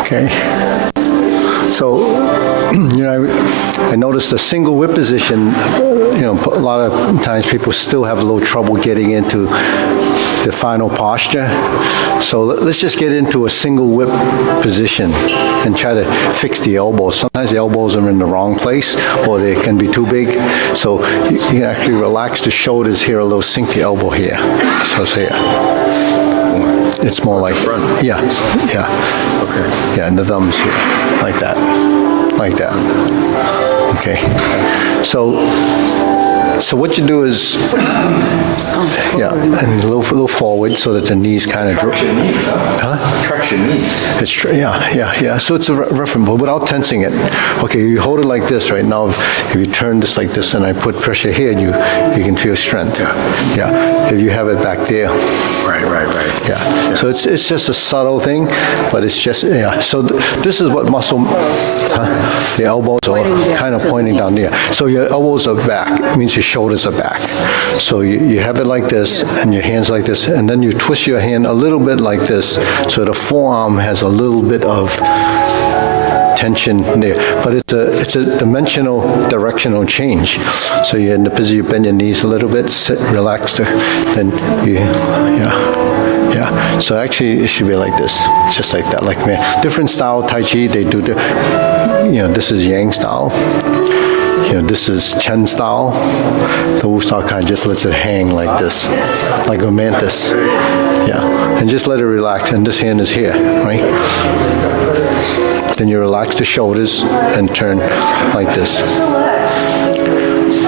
Okay. So, I noticed the single whip position, a lot of times people still have a little trouble getting into the final posture. So let's just get into a single whip position and try to fix the elbows. Sometimes the elbows are in the wrong place or they can be too big. So you can actually relax the shoulders here a little, sink the elbow here. So it's here. It's more like, front. yeah. Okay. Yeah, and the thumbs here, like that. Okay. So what you do is, and a little forward so that the knees kind of drop. Traction knees. Huh? Traction knees. It's yeah. So it's a reference, but without tensing it. Okay, you hold it like this right now. If you turn this like this and I put pressure here, you can feel strength. Yeah. If you have it back there. Right. Yeah. So it's just a subtle thing, but it's just So this is what muscle. The elbows are kind of pointing down there. So your elbows are back. It means your shoulders are back. So you have it like this, and your hands like this, and then you twist your hand a little bit like this, so the forearm has a little bit of tension there. But it's a directional change. So you're in the position, you bend your knees a little bit, sit, relax, and So actually, it should be like this, just like that. Like different style Tai Chi, they do this is Yang style. This is Chen style. The Wu style kind of just lets it hang like this, like a mantis. Yeah, and just let it relax. And this hand is here, right? Then you relax the shoulders and turn like this.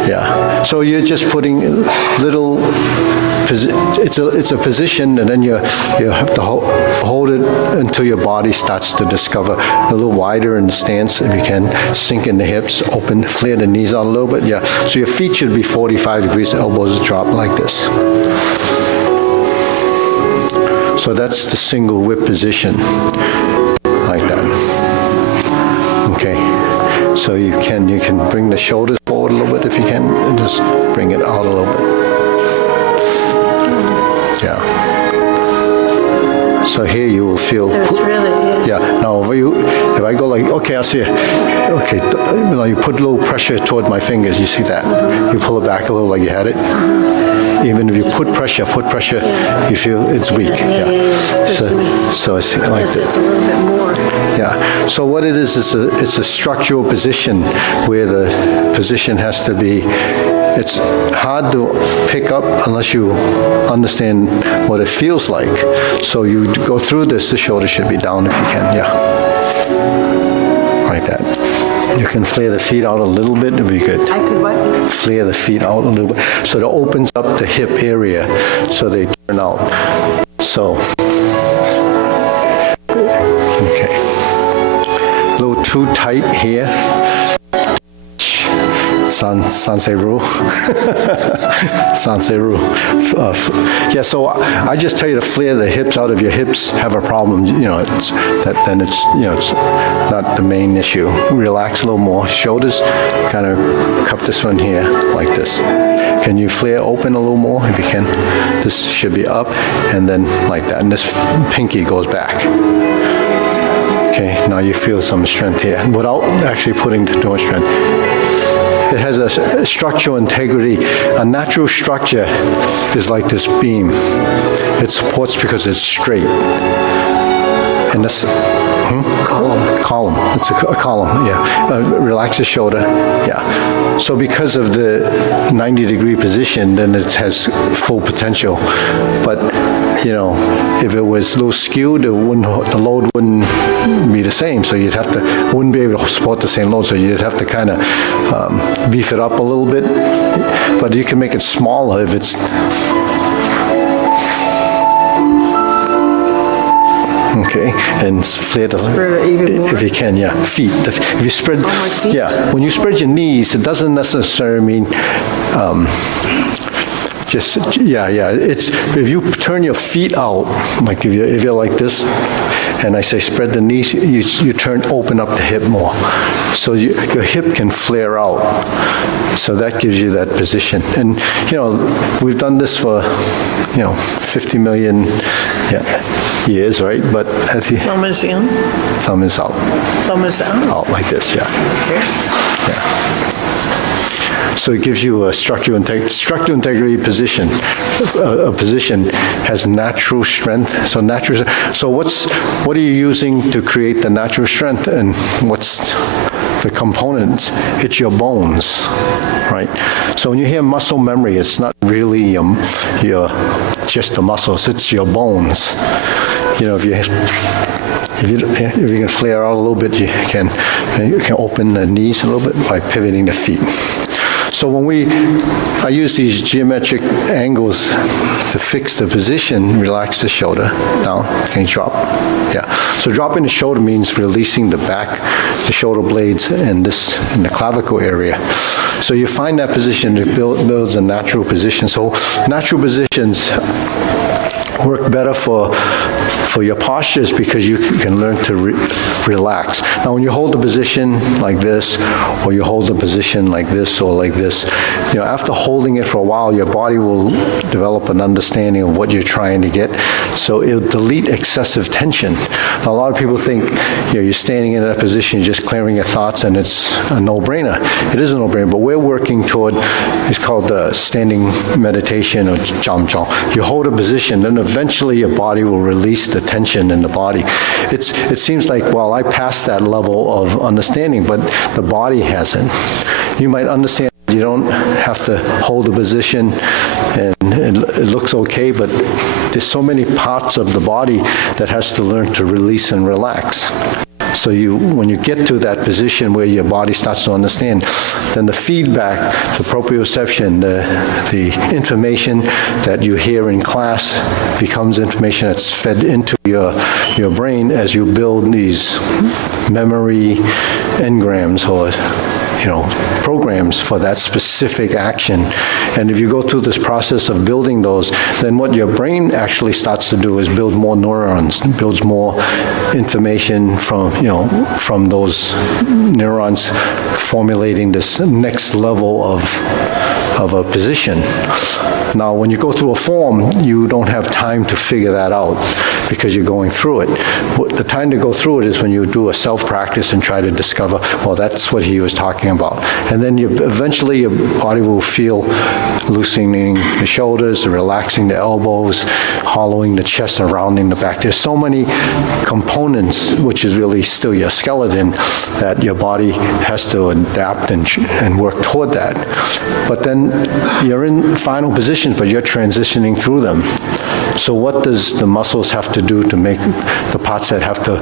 Yeah. So you're just putting little. It's a position, and then you have to hold it until your body starts to discover a little wider in the stance. If you can, sink in the hips, open, flare the knees out a little bit. Yeah. So your feet should be 45 degrees, elbows drop like this. So that's the single whip position, like that. Okay. So you can bring the shoulders forward a little bit if you can, and just bring it out a little bit. Yeah. So here you will feel. So it's really, Yeah. Now if I go like, okay, I'll see it. Okay. Now you put a little pressure toward my fingers. You see that? You pull it back a little like you had it. Even if you put pressure, you feel it's weak. So it's like yes, this. it's a little bit more. Yeah. So what it is it's a structural position where the position has to be. It's hard to pick up unless you understand what it feels like. So you go through this, the shoulder should be down if you can, like that. You can flare the feet out a little bit, it'll be good. I could what? Flare the feet out a little bit. So it opens up the hip area so they turn out. So, okay. A little too tight here. Sanseru. Yeah, so I just tell you to flare the hips out. If your hips have a problem, it's not the main issue. Relax a little more. Shoulders, kind of cup this one here, like this. Can you flare open a little more if you can? This should be up, and then like that. And this pinky goes back. Okay, now you feel some strength here, without actually putting too much strength. It has a structural integrity. A natural structure is like this beam. It supports because it's straight. And this column. It's a column. Yeah. Relax the shoulder. Yeah. So because of the 90-degree position, then it has full potential. But if it was a little skewed, the load wouldn't be the same. So wouldn't be able to support the same load. So you'd have to kind of beef it up a little bit. But you can make it smaller if it's. Okay, and flare the Spread it even more. if you can, yeah. Feet. If you spread, my feet? yeah. When you spread your knees, it doesn't necessarily mean. It's if you turn your feet out, like if you're like this, and I say spread the knees, you open up the hip more, so your hip can flare out. So that gives you that position. And we've done this for 50 million. Yeah. He is, right? But at the Thumb is in, thumb is out, thumb is out. out like this, yeah. Okay. So it gives you a structural integrity position. A position has natural strength. So what are you using to create the natural strength, and what's the components? It's your bones, right? So when you hear muscle memory, it's not really just the muscles, it's your bones. If you can flare out a little bit, you can open the knees a little bit by pivoting the feet. So I use these geometric angles to fix the position, relax the shoulder down. Can you drop? Yeah. So dropping the shoulder means releasing the back, the shoulder blades, and in the clavicle area. So you find that position, it builds a natural position. So natural positions work better for your postures because you can learn to relax. Now, when you hold a position like this, or you hold a position like this or like this, after holding it for a while, your body will develop an understanding of what you're trying to get. So it'll delete excessive tension. Now, a lot of people think, you're standing in that position, you're just clearing your thoughts, and it's a no-brainer. It is a no-brainer, but we're working toward, it's called standing meditation or jamjong. You hold a position, then eventually your body will release the tension in the body. It seems like, well, I passed that level of understanding, but the body hasn't. You might understand you don't have to hold a position and it looks okay, but there's so many parts of the body that has to learn to release and relax. So when you get to that position where your body starts to understand, then the feedback, the proprioception, the information that you hear in class becomes information that's fed into your brain as you build these memory engrams or programs for that specific action. And if you go through this process of building those, then what your brain actually starts to do is build more neurons, builds more information from those neurons, formulating this next level of a position. Now, when you go through a form, you don't have time to figure that out because you're going through it. The time to go through it is when you do a self-practice and try to discover, well, that's what he was talking about. And then eventually your body will feel loosening the shoulders, relaxing the elbows, hollowing the chest, and rounding the back. There's so many components, which is really still your skeleton, that your body has to adapt and work toward that. But then you're in final positions, but you're transitioning through them. So what does the muscles have to do to make the parts that have to,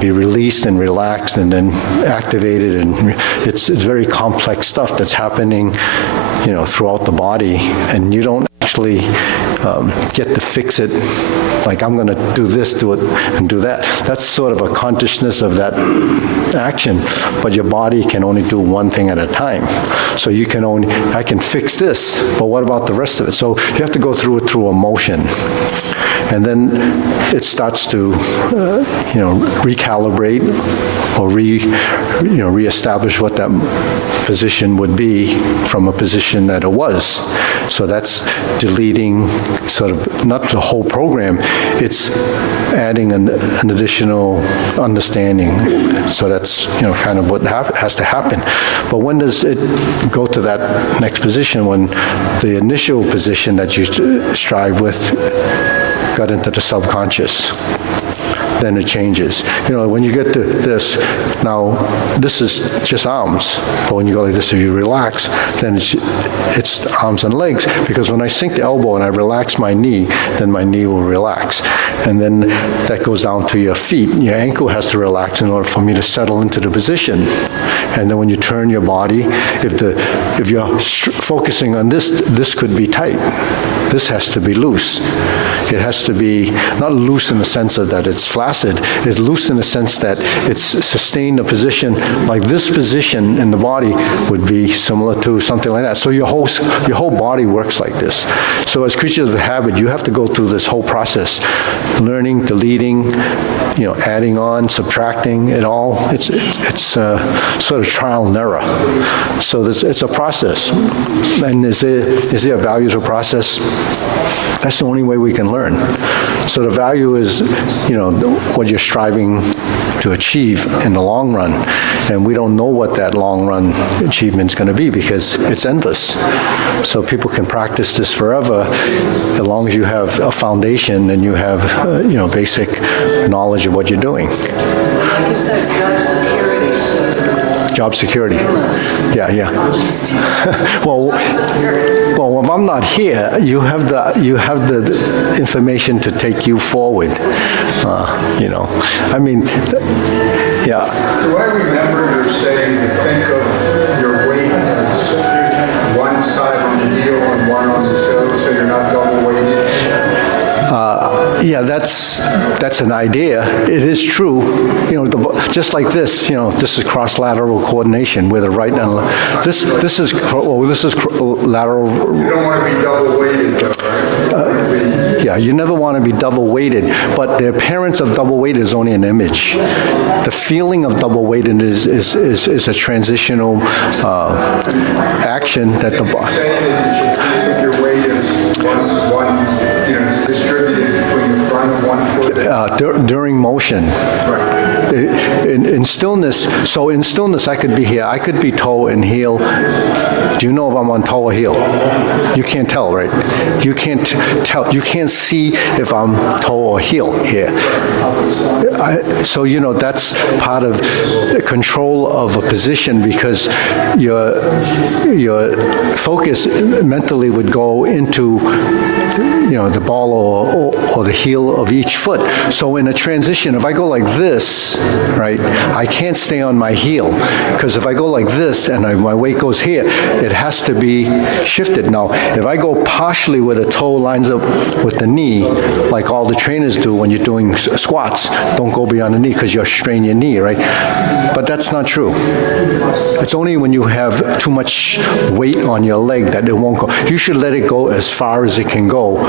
be released and relaxed and then activated? And it's very complex stuff that's happening, throughout the body, and you don't actually get to fix it like, I'm going to do this, do it, and do that. That's sort of a consciousness of that action, but your body can only do one thing at a time. So I can fix this, but what about the rest of it? So you have to go through it through emotion. And then it starts to, recalibrate or reestablish what that position would be from a position that it was. So that's deleting sort of, not the whole program, it's adding an additional understanding. So that's, kind of what has to happen. But when does it go to that next position? When the initial position that you strive with got into the subconscious, then it changes. When you get to this, now this is just arms, but when you go like this, if you relax, then it's arms and legs, because when I sink the elbow and I relax my knee, then my knee will relax. And then that goes down to your feet. Your ankle has to relax in order for me to settle into the position. And then when you turn your body, if you're focusing on this could be tight. This has to be loose. It has to be not loose in the sense of that it's flaccid. It's loose in the sense that it's sustained a position. Like this position in the body would be similar to something like that. So your whole body works like this. So as creatures of habit, you have to go through this whole process, learning, deleting, adding on, subtracting, it all. It's sort of trial and error. So it's a process. And is there a values of process? That's the only way we can learn. So the value is, what you're striving to achieve in the long run. And we don't know what that long run achievement's going to be because it's endless. So people can practice this forever as long as you have a foundation and you have, basic knowledge of what you're doing. Like you said, Job security. Yeah. Well, if I'm not here, you have the information to take you forward. Yeah. Do I remember you're saying to think of your weight as one side on the heel and one on the toe, so you're not double weighted? Yeah, that's an idea. It is true. Just like this, this is cross-lateral coordination with the right and left. This is lateral. You don't want to be double weighted, though, right? Yeah, you never want to be double weighted, but the appearance of double weighted is only an image. The feeling of double weighted is a transitional action that the body. Say that you should think of your weight as one distributed between the front and one foot. During motion. Right. In stillness, I could be here. I could be toe and heel. Do you know if I'm on toe or heel? You can't tell, right? You can't tell. You can't see if I'm toe or heel here. That's part of the control of a position because your focus mentally would go into the ball or the heel of each foot. So in a transition, if I go like this, right, I can't stay on my heel because if I go like this and my weight goes here, it has to be shifted. Now, if I go partially where the toe lines up with the knee, like all the trainers do when you're doing squats, don't go beyond the knee because you'll strain your knee, right? But that's not true. It's only when you have too much weight on your leg that it won't go. You should let it go as far as it can go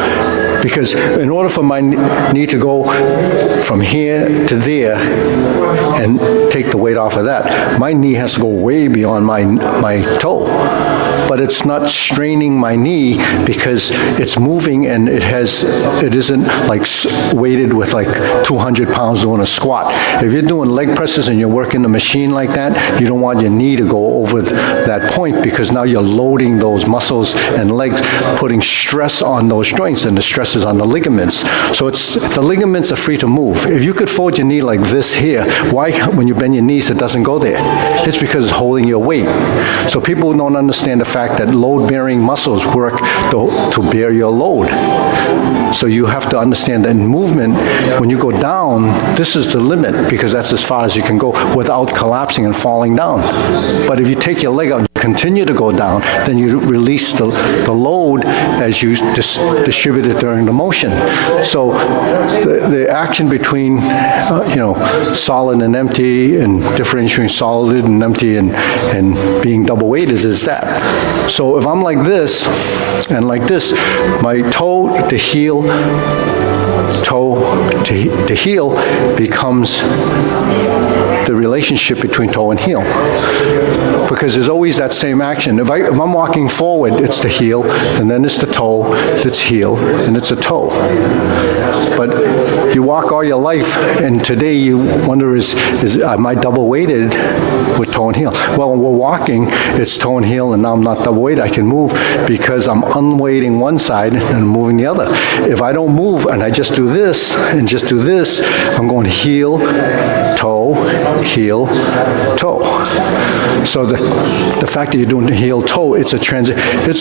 because in order for my knee to go from here to there and take the weight off of that, my knee has to go way beyond my toe. But it's not straining my knee because it's moving and it isn't like weighted with like 200 pounds doing a squat. If you're doing leg presses and you're working the machine like that, you don't want your knee to go over that point because now you're loading those muscles and legs, putting stress on those joints, and the stress is on the ligaments. So the ligaments are free to move. If you could fold your knee like this here, why when you bend your knees it doesn't go there? It's because it's holding your weight. So people don't understand the fact that load-bearing muscles work to bear your load. So you have to understand that in movement, when you go down, this is the limit because that's as far as you can go without collapsing and falling down. But if you take your leg out and continue to go down, then you release the load as you distribute it during the motion. So the action between solid and empty and differentiating solid and empty and being double weighted is that. So if I'm like this and like this, my toe to heel becomes the relationship between toe and heel. Because there's always that same action. If I'm walking forward, it's the heel, and then it's the toe, it's heel, and it's a toe. But you walk all your life, and today you wonder, am I double weighted with toe and heel? Well, when we're walking, it's toe and heel, and now I'm not double weighted. I can move because I'm unweighting one side and moving the other. If I don't move and I just do this and just do this, I'm going heel, toe, heel, toe. So the fact that you're doing heel toe, it's a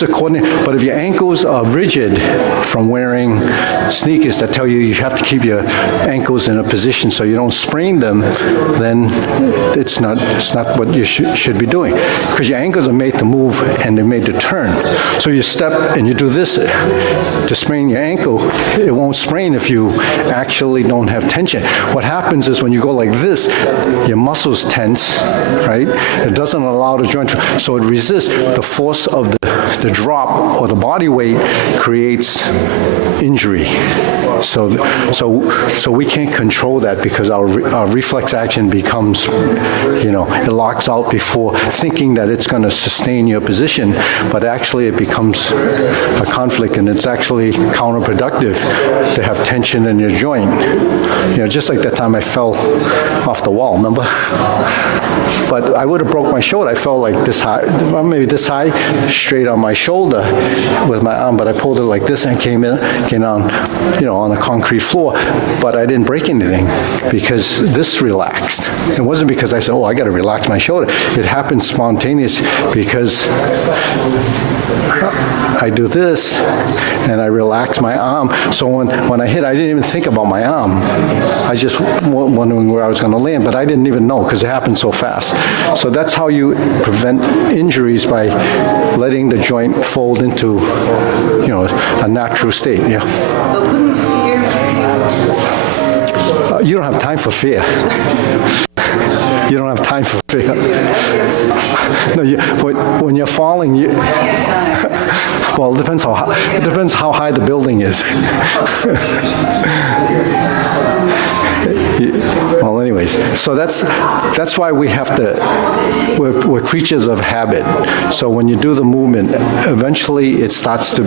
coordinate. But if your ankles are rigid from wearing sneakers that tell you have to keep your ankles in a position so you don't sprain them, then it's not what you should be doing. Because your ankles are made to move and they're made to turn. So you step and you do this to sprain your ankle. It won't sprain if you actually don't have tension. What happens is when you go like this, your muscles tense, right? It doesn't allow the joint, so it resists the force of the drop or the body weight creates injury. So we can't control that because our reflex action becomes, it locks out before thinking that it's going to sustain your position, but actually it becomes a conflict, and it's actually counterproductive to have tension in your joint. Just like that time I fell off the wall, remember? But I would have broke my shoulder. I fell like this high, maybe this high, straight on my shoulder with my arm, but I pulled it like this and came on, on a concrete floor. But I didn't break anything because this relaxed. It wasn't because I said, oh, I got to relax my shoulder. It happened spontaneous because I do this and I relax my arm. So when I hit, I didn't even think about my arm. I was just wondering where I was going to land, but I didn't even know because it happened so fast. So that's how you prevent injuries, by letting the joint fold into, a natural state. Yeah. But wouldn't fear You don't have time for fear. You don't have time for fear. No, when you're falling, well, it depends how high the building is. Well, anyways, so that's why we have to. We're creatures of habit. So when you do the movement, eventually it starts to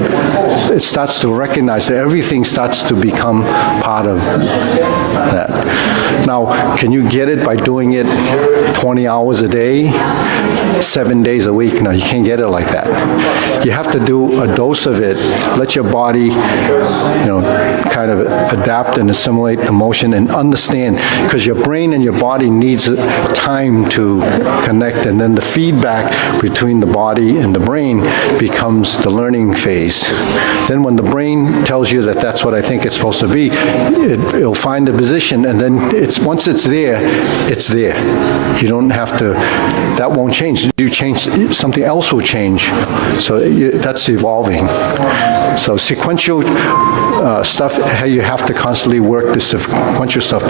recognize that everything starts to become part of that. Now, can you get it by doing it 20 hours a day, 7 days a week? No, you can't get it like that. You have to do a dose of it, let your body, kind of adapt and assimilate the motion and understand, because your brain and your body needs time to connect, and then the feedback between the body and the brain becomes the learning phase. Then when the brain tells you that that's what I think it's supposed to be, it'll find the position, and then once it's there, it's there. You don't have to, that won't change. You change, something else will change. So that's evolving. So sequential stuff, you have to constantly work the sequential stuff,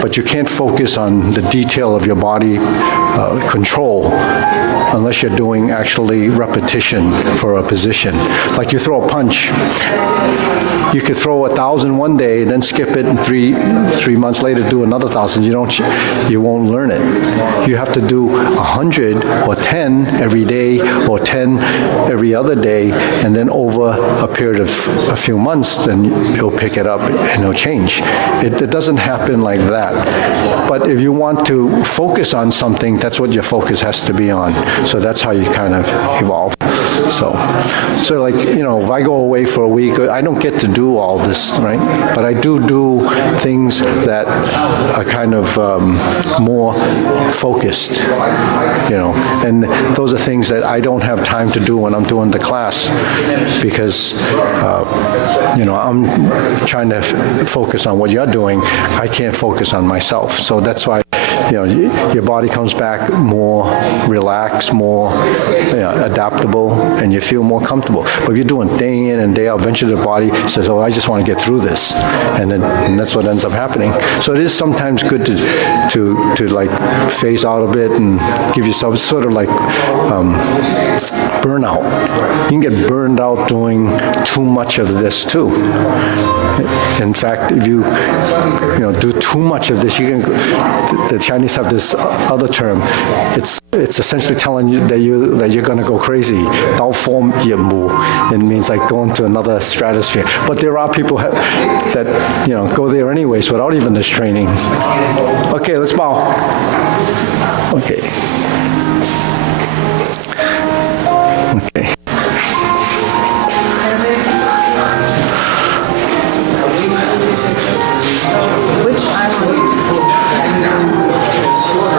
but you can't focus on the detail of your body control unless you're doing actually repetition for a position. Like you throw a punch, you could throw 1,000 one day and then skip it, and three months later do another 1,000. You won't learn it. You have to do 100 or 10 every day or 10 every other day, and then over a period of a few months, then you'll pick it up and it'll change. It doesn't happen like that. But if you want to focus on something, that's what your focus has to be on. So that's how you kind of evolve. So like, if I go away for a week, I don't get to do all this, right? But I do things that are kind of more focused, and those are things that I don't have time to do when I'm doing the class, because, I'm trying to focus on what you're doing. I can't focus on myself. So that's why, your body comes back more relaxed, more adaptable, and you feel more comfortable. But if you're doing day in and day out, eventually the body says, oh, I just want to get through this. And that's what ends up happening. So it is sometimes good to like phase out a bit and give yourself sort of like burnout. You can get burned out doing too much of this too. In fact, if you do too much of this, the Chinese have this other term. It's essentially telling you that you're going to go crazy. 到風業務. It means like going to another stratosphere. But there are people that go there anyways without even this training. Okay, let's bow. Okay. Okay.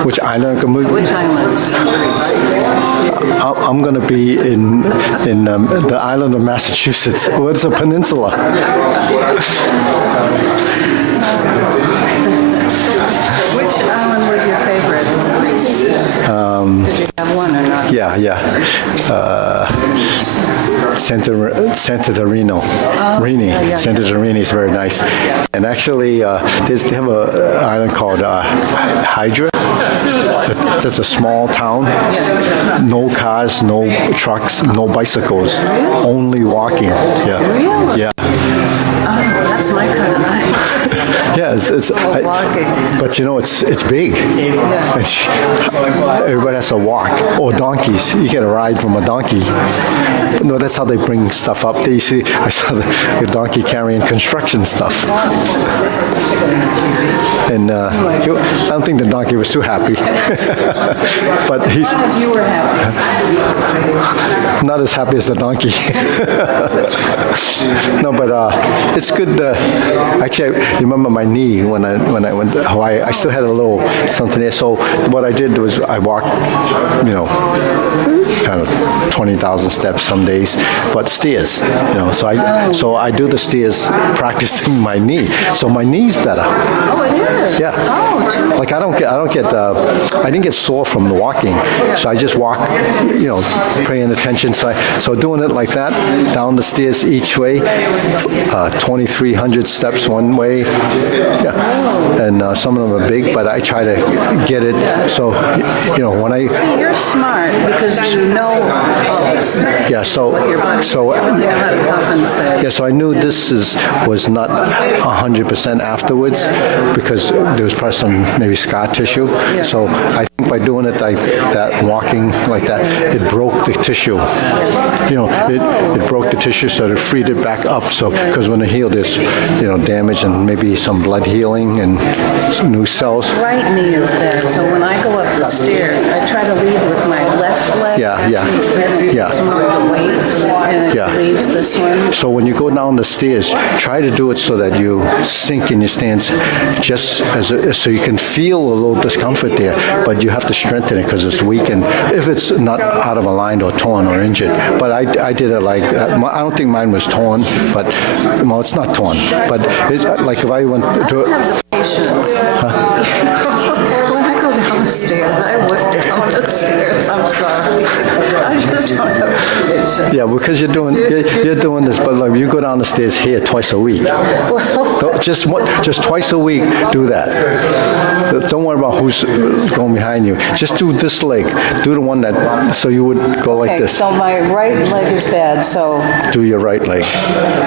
Which island? Which islands? I'm going to be in the island of Massachusetts. Well, it's a peninsula. Which island was your favorite? Did you have one or not? Yeah. Santa Terreno. Santa Terreno is very nice. And actually, they have an island called Hydra. That's a small town. No cars, no trucks, no bicycles. Only walking. Yeah. Really? Yeah. Oh, that's That's my kind of thing. Yeah, Walking. but you know, it's big. Yeah. Everybody has to walk. Or donkeys. You get a ride from a donkey. No, that's how they bring stuff up. They see, I saw the donkey carrying construction stuff. And I don't think the donkey was too happy. But he's As long as you were happy. not as happy as the donkey. No, but it's good. Actually, I remember my knee when I went to Hawaii. I still had a little something there. So what I did was I walked, kind of 20,000 steps some days, but stairs. So I do the stairs practicing my knee. So my knee's better. Oh, it is? Yeah. Oh, true. Like I didn't get sore from the walking, so I just walk, paying attention. So doing it like that, down the stairs each way, 2,300 steps one way, yeah. And some of them are big, but I try to get it. So, when I See, you're smart because you know all this. yeah, so You know how to compensate. yeah, so I knew this was not 100% afterwards because there was probably some maybe scar tissue. Yeah. So I think by doing it like that, walking like that, it broke the tissue. It broke the tissue, so it freed it back up. So because when it healed, there's damage and maybe some blood healing and some new cells. Right knee is bad, so when I go up the stairs, I try to lead with my left leg. Yeah. Then it Yeah. takes more of the weight, and it leaves this one. So when you go down the stairs, try to do it so that you sink in your stance, just so you can feel a little discomfort there, but you have to strengthen it because it's weak, and if it's not out of aligned or torn or injured. But I did it like I don't think mine was torn, but well, it's not torn. But it's like if I went I to don't have the patience. When I go down the stairs, I whip down the stairs. I'm sorry. I just don't have the patience. yeah, because you're doing this, but like you go down the stairs here twice a week. Just twice a week, do that. Don't worry about who's going behind you. Just do this leg. Do the one that, so you would go like Okay, this. so my right leg is bad, so Do your right leg.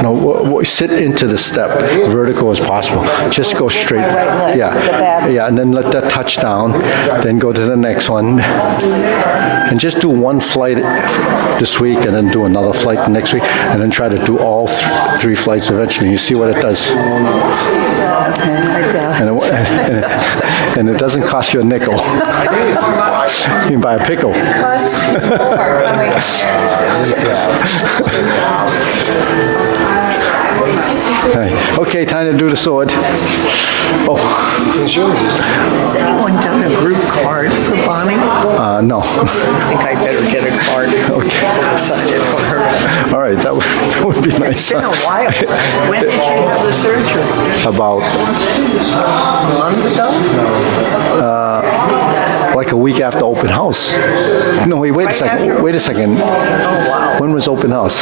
No, sit into the step, vertical as possible. Just go straight. my right leg, Yeah, the bad. yeah, and then let that touch down. Then go to the next one, and just do one flight this week, and then do another flight the next week, and then try to do all three flights eventually. You see what it does, okay, it does. and it doesn't cost you a nickel. You can buy a pickle. Costs me more coming. Okay, time to do the sword. Oh, Has anyone done a group card for Bonnie? no. I think I better get a card. Decided for her. All right, that would be nice. It's been a while. When did you have the surgery? About A month ago? like a week after open house. No, wait a second. after? Wait a second. Oh, wow. When was open house?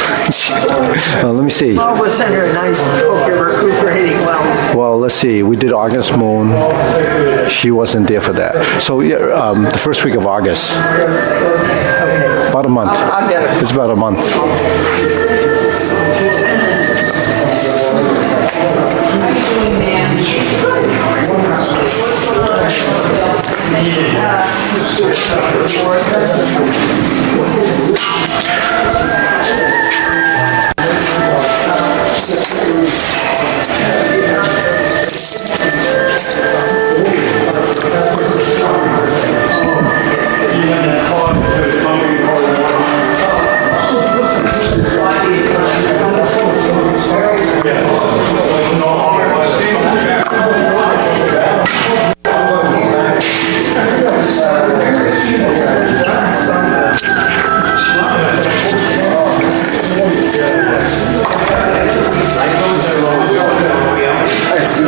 Let me see. All of a sudden, you're nice. Hope you're recuperating well. Well, let's see. We did August Moon. She wasn't there for that. So yeah, the first week of August. About a month. I'll get it. It's about a month.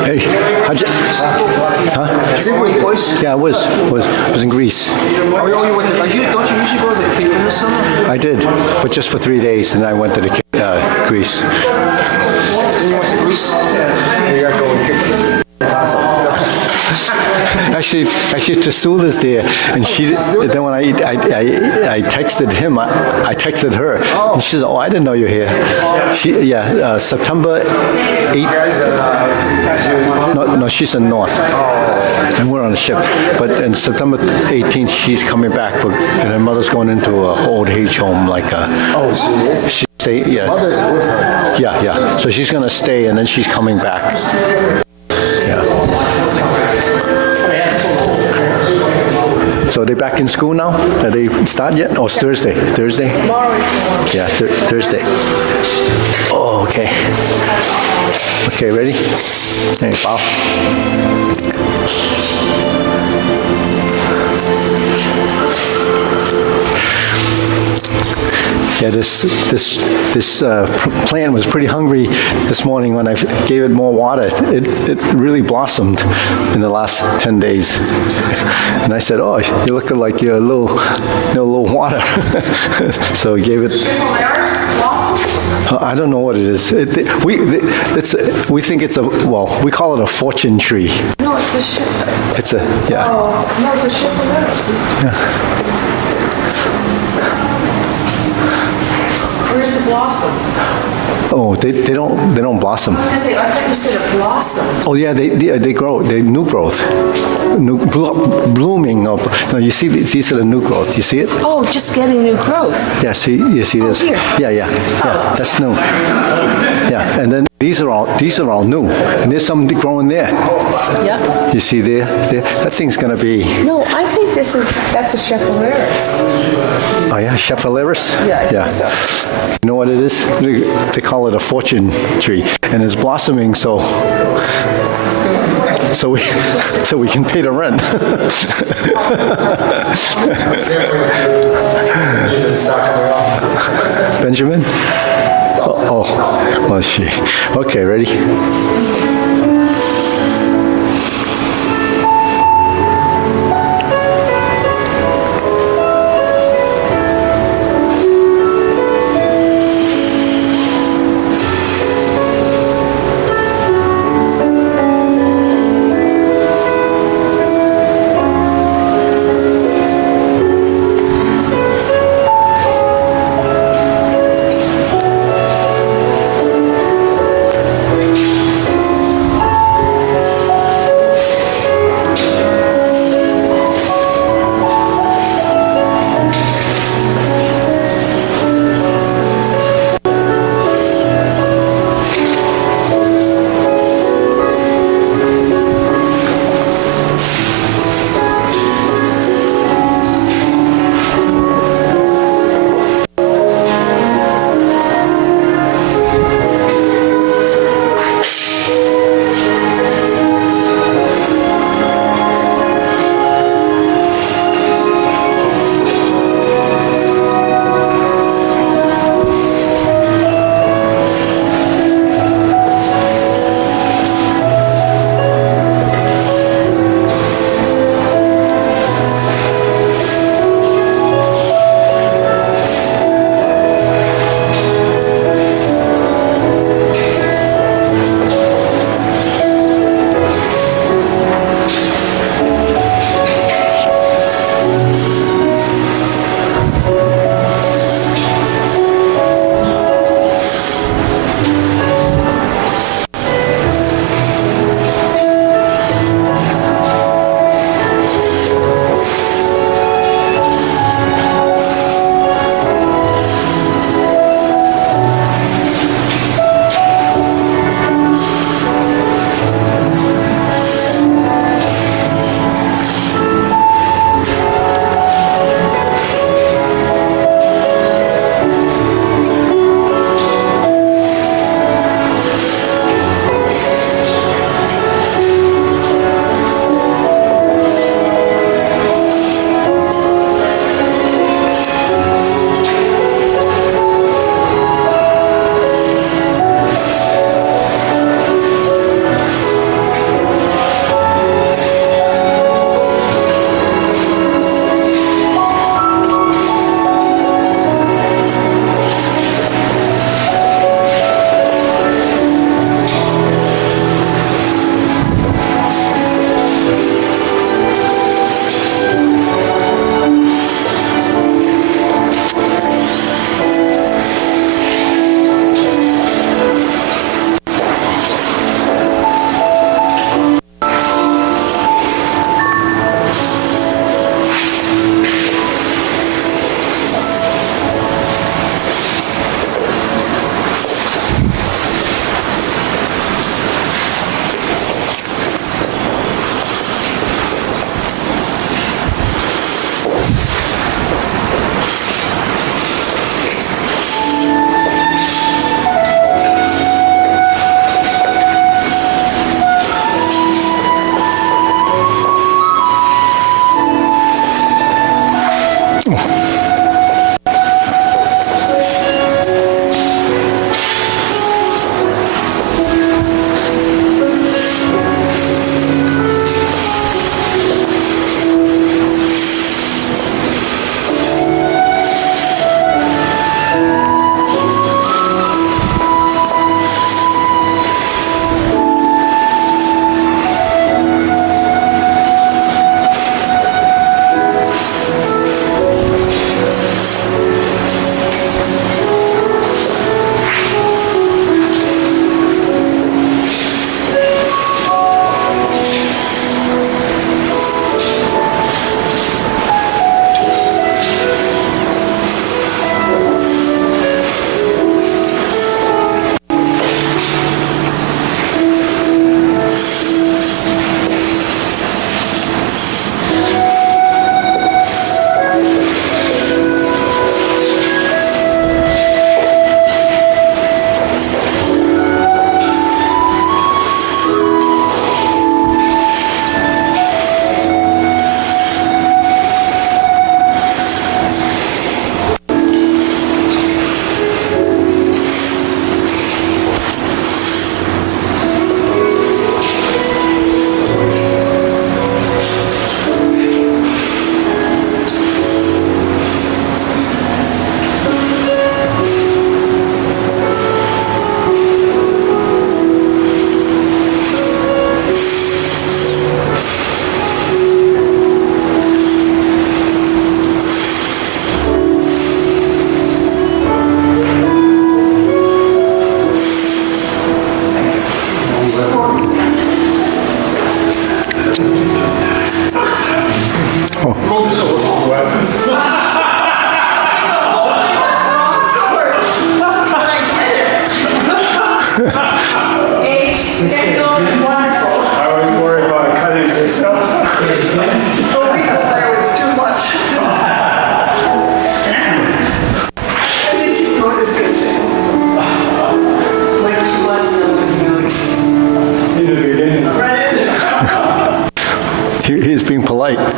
Hey, how'd you? Huh? Is it with voice? Yeah, I was in Greece. Oh, you went to, don't you usually go to the Cape in the summer? I did, but just for 3 days, and I went to Greece. Then you went to Greece? You got to go and kick Actually, Tasula's there, and then when I texted him, I texted her, and she said, "Oh, I didn't know you're here." September 8th. No, she's in North, and we're on a ship. But on September 18th, she's coming back, and her mother's going into an old age home, like a. Oh, she is? She stay, yeah. Mother's with her. Yeah. So she's gonna stay, and then she's coming back. Yeah. So are they back in school now? Are they start yet? Oh, it's Thursday. Thursday? Yeah, Thursday. Oh, okay. Okay, ready? Hey, bow. Yeah, this plant was pretty hungry this morning when I gave it more water. It really blossomed in the last 10 days. And I said, "Oh, you're looking like you're a little water." So we gave it. I don't know what it is. We think it's we call it a fortune tree. No, it's a ship. It's a, yeah. Oh, no, it's a ship of letters. Where's the blossom? Oh, they don't blossom. I thought you said it blossomed. Oh yeah, they grow. They new growth, blooming. No, you see these are the new growth. You see it? Oh, just getting new growth. Yeah. See, you see this? here. Yeah. That's new. Yeah, and then these are all new, and there's some growing there. Yeah. You see there? That thing's gonna be. No, I think that's a Chevaleris. Oh yeah, Chevaleris? Yeah, I think so. You know what it is? They call it a fortune tree, and it's blossoming so we can pay the rent. Benjamin? Oh, well, she. Okay, ready?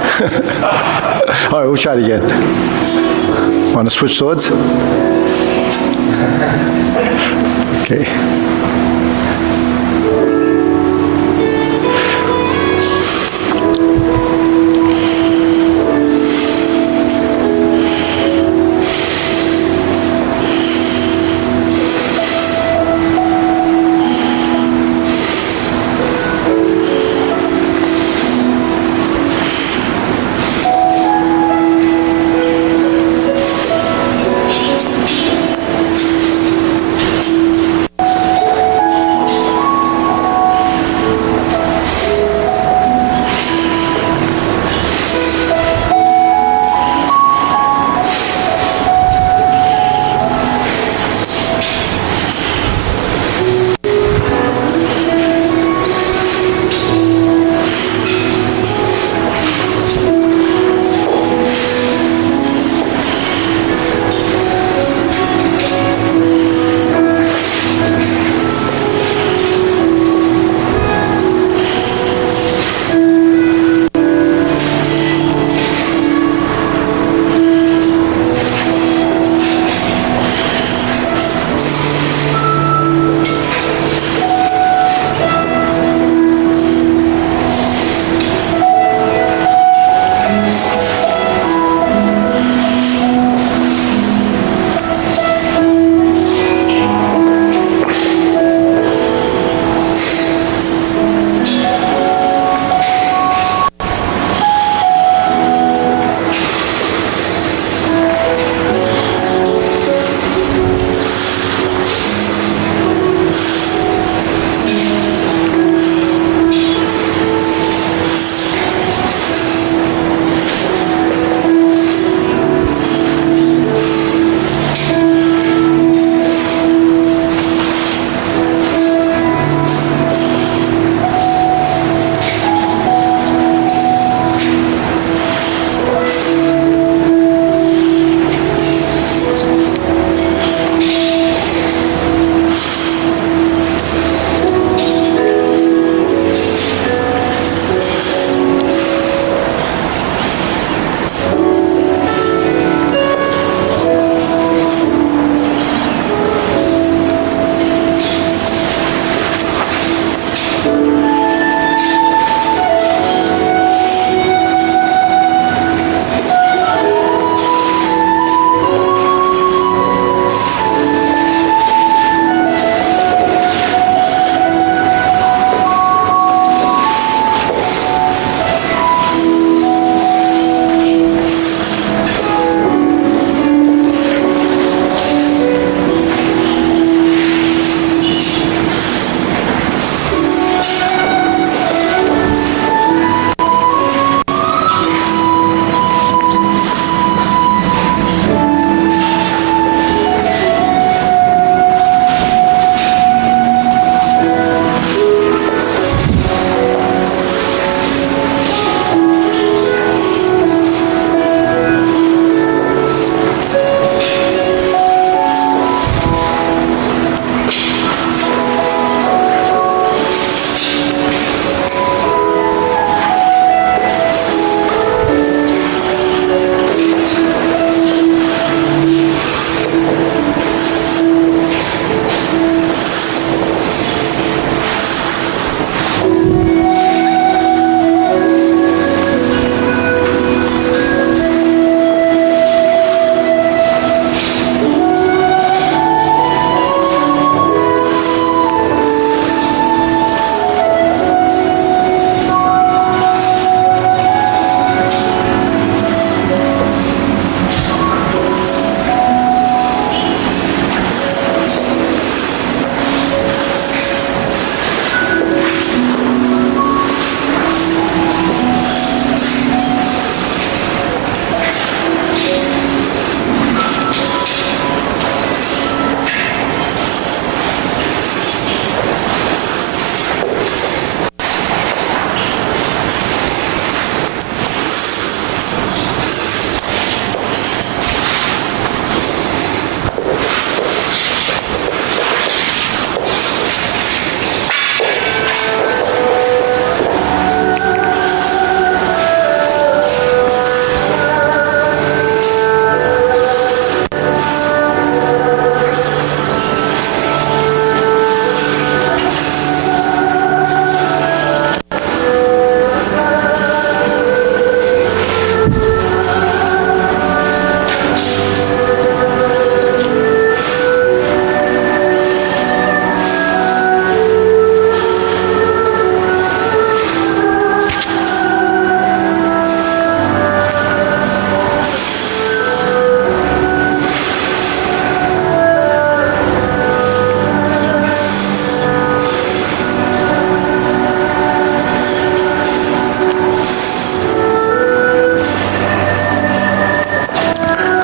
All right, we'll try it again. Want to switch swords? Okay.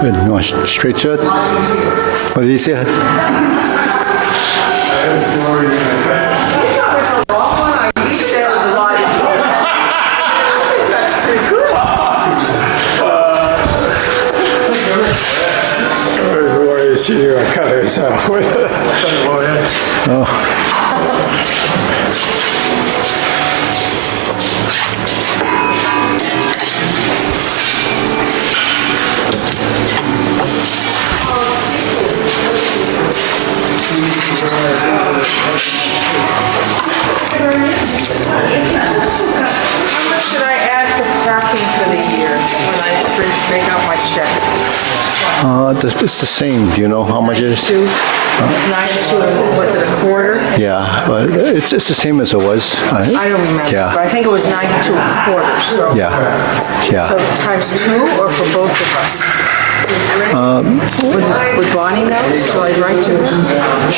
Good. You want a straight shot? What did he say? I was worried she cut herself with it. How much should I add for parking for the year when I make out my check? It's the same. Do you know how much it is? 92. It's 92, and was it a quarter? Yeah, but it's the same as it was. I don't remember, but Yeah, I think it was 92 a quarter, so. yeah, So yeah. times 2 or for both of us? Would Bonnie know? So I'd write to her?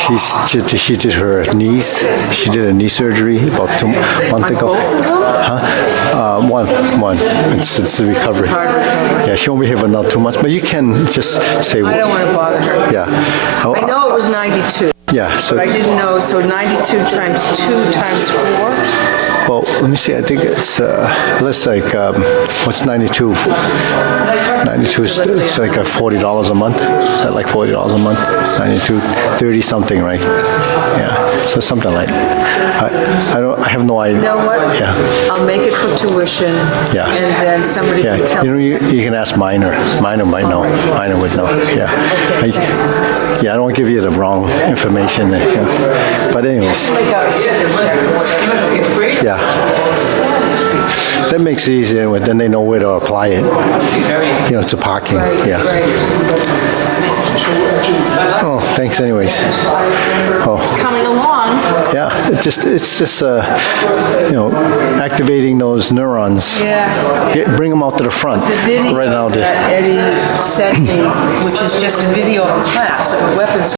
She did her knees. She did a knee surgery about 2 months On ago. both of them? One. It's the recovery. Hard recovery. Yeah, she won't be here for another 2 months, but you can just say. I don't want to bother her. Yeah. Oh, I know it was 92, Yeah, so, but I didn't know, so 92 times 2 times 4? well, let me see, I think it's, let's like, what's 92? 92 is it's like $40 a month. Is that like $40 a month? 92, 30 something, right? Yeah, so something like, I have no idea. You know what? Yeah. I'll make it for tuition. Yeah. And then somebody Yeah, can tell you know, me. you can ask Minor. Minor might know. Minor would know, yeah. Yeah, I don't want to give you the wrong information. Yeah. But anyways, Make out a second check or whatever. yeah. That makes it easier, and then they know where to apply it, you know, to parking, yeah. Oh, thanks anyways. Oh, Coming along. yeah, it's just you know, activating those neurons. Yeah. Bring them out to the front. The video Right now, that Eddie sent me, which is just a video of a class of weapons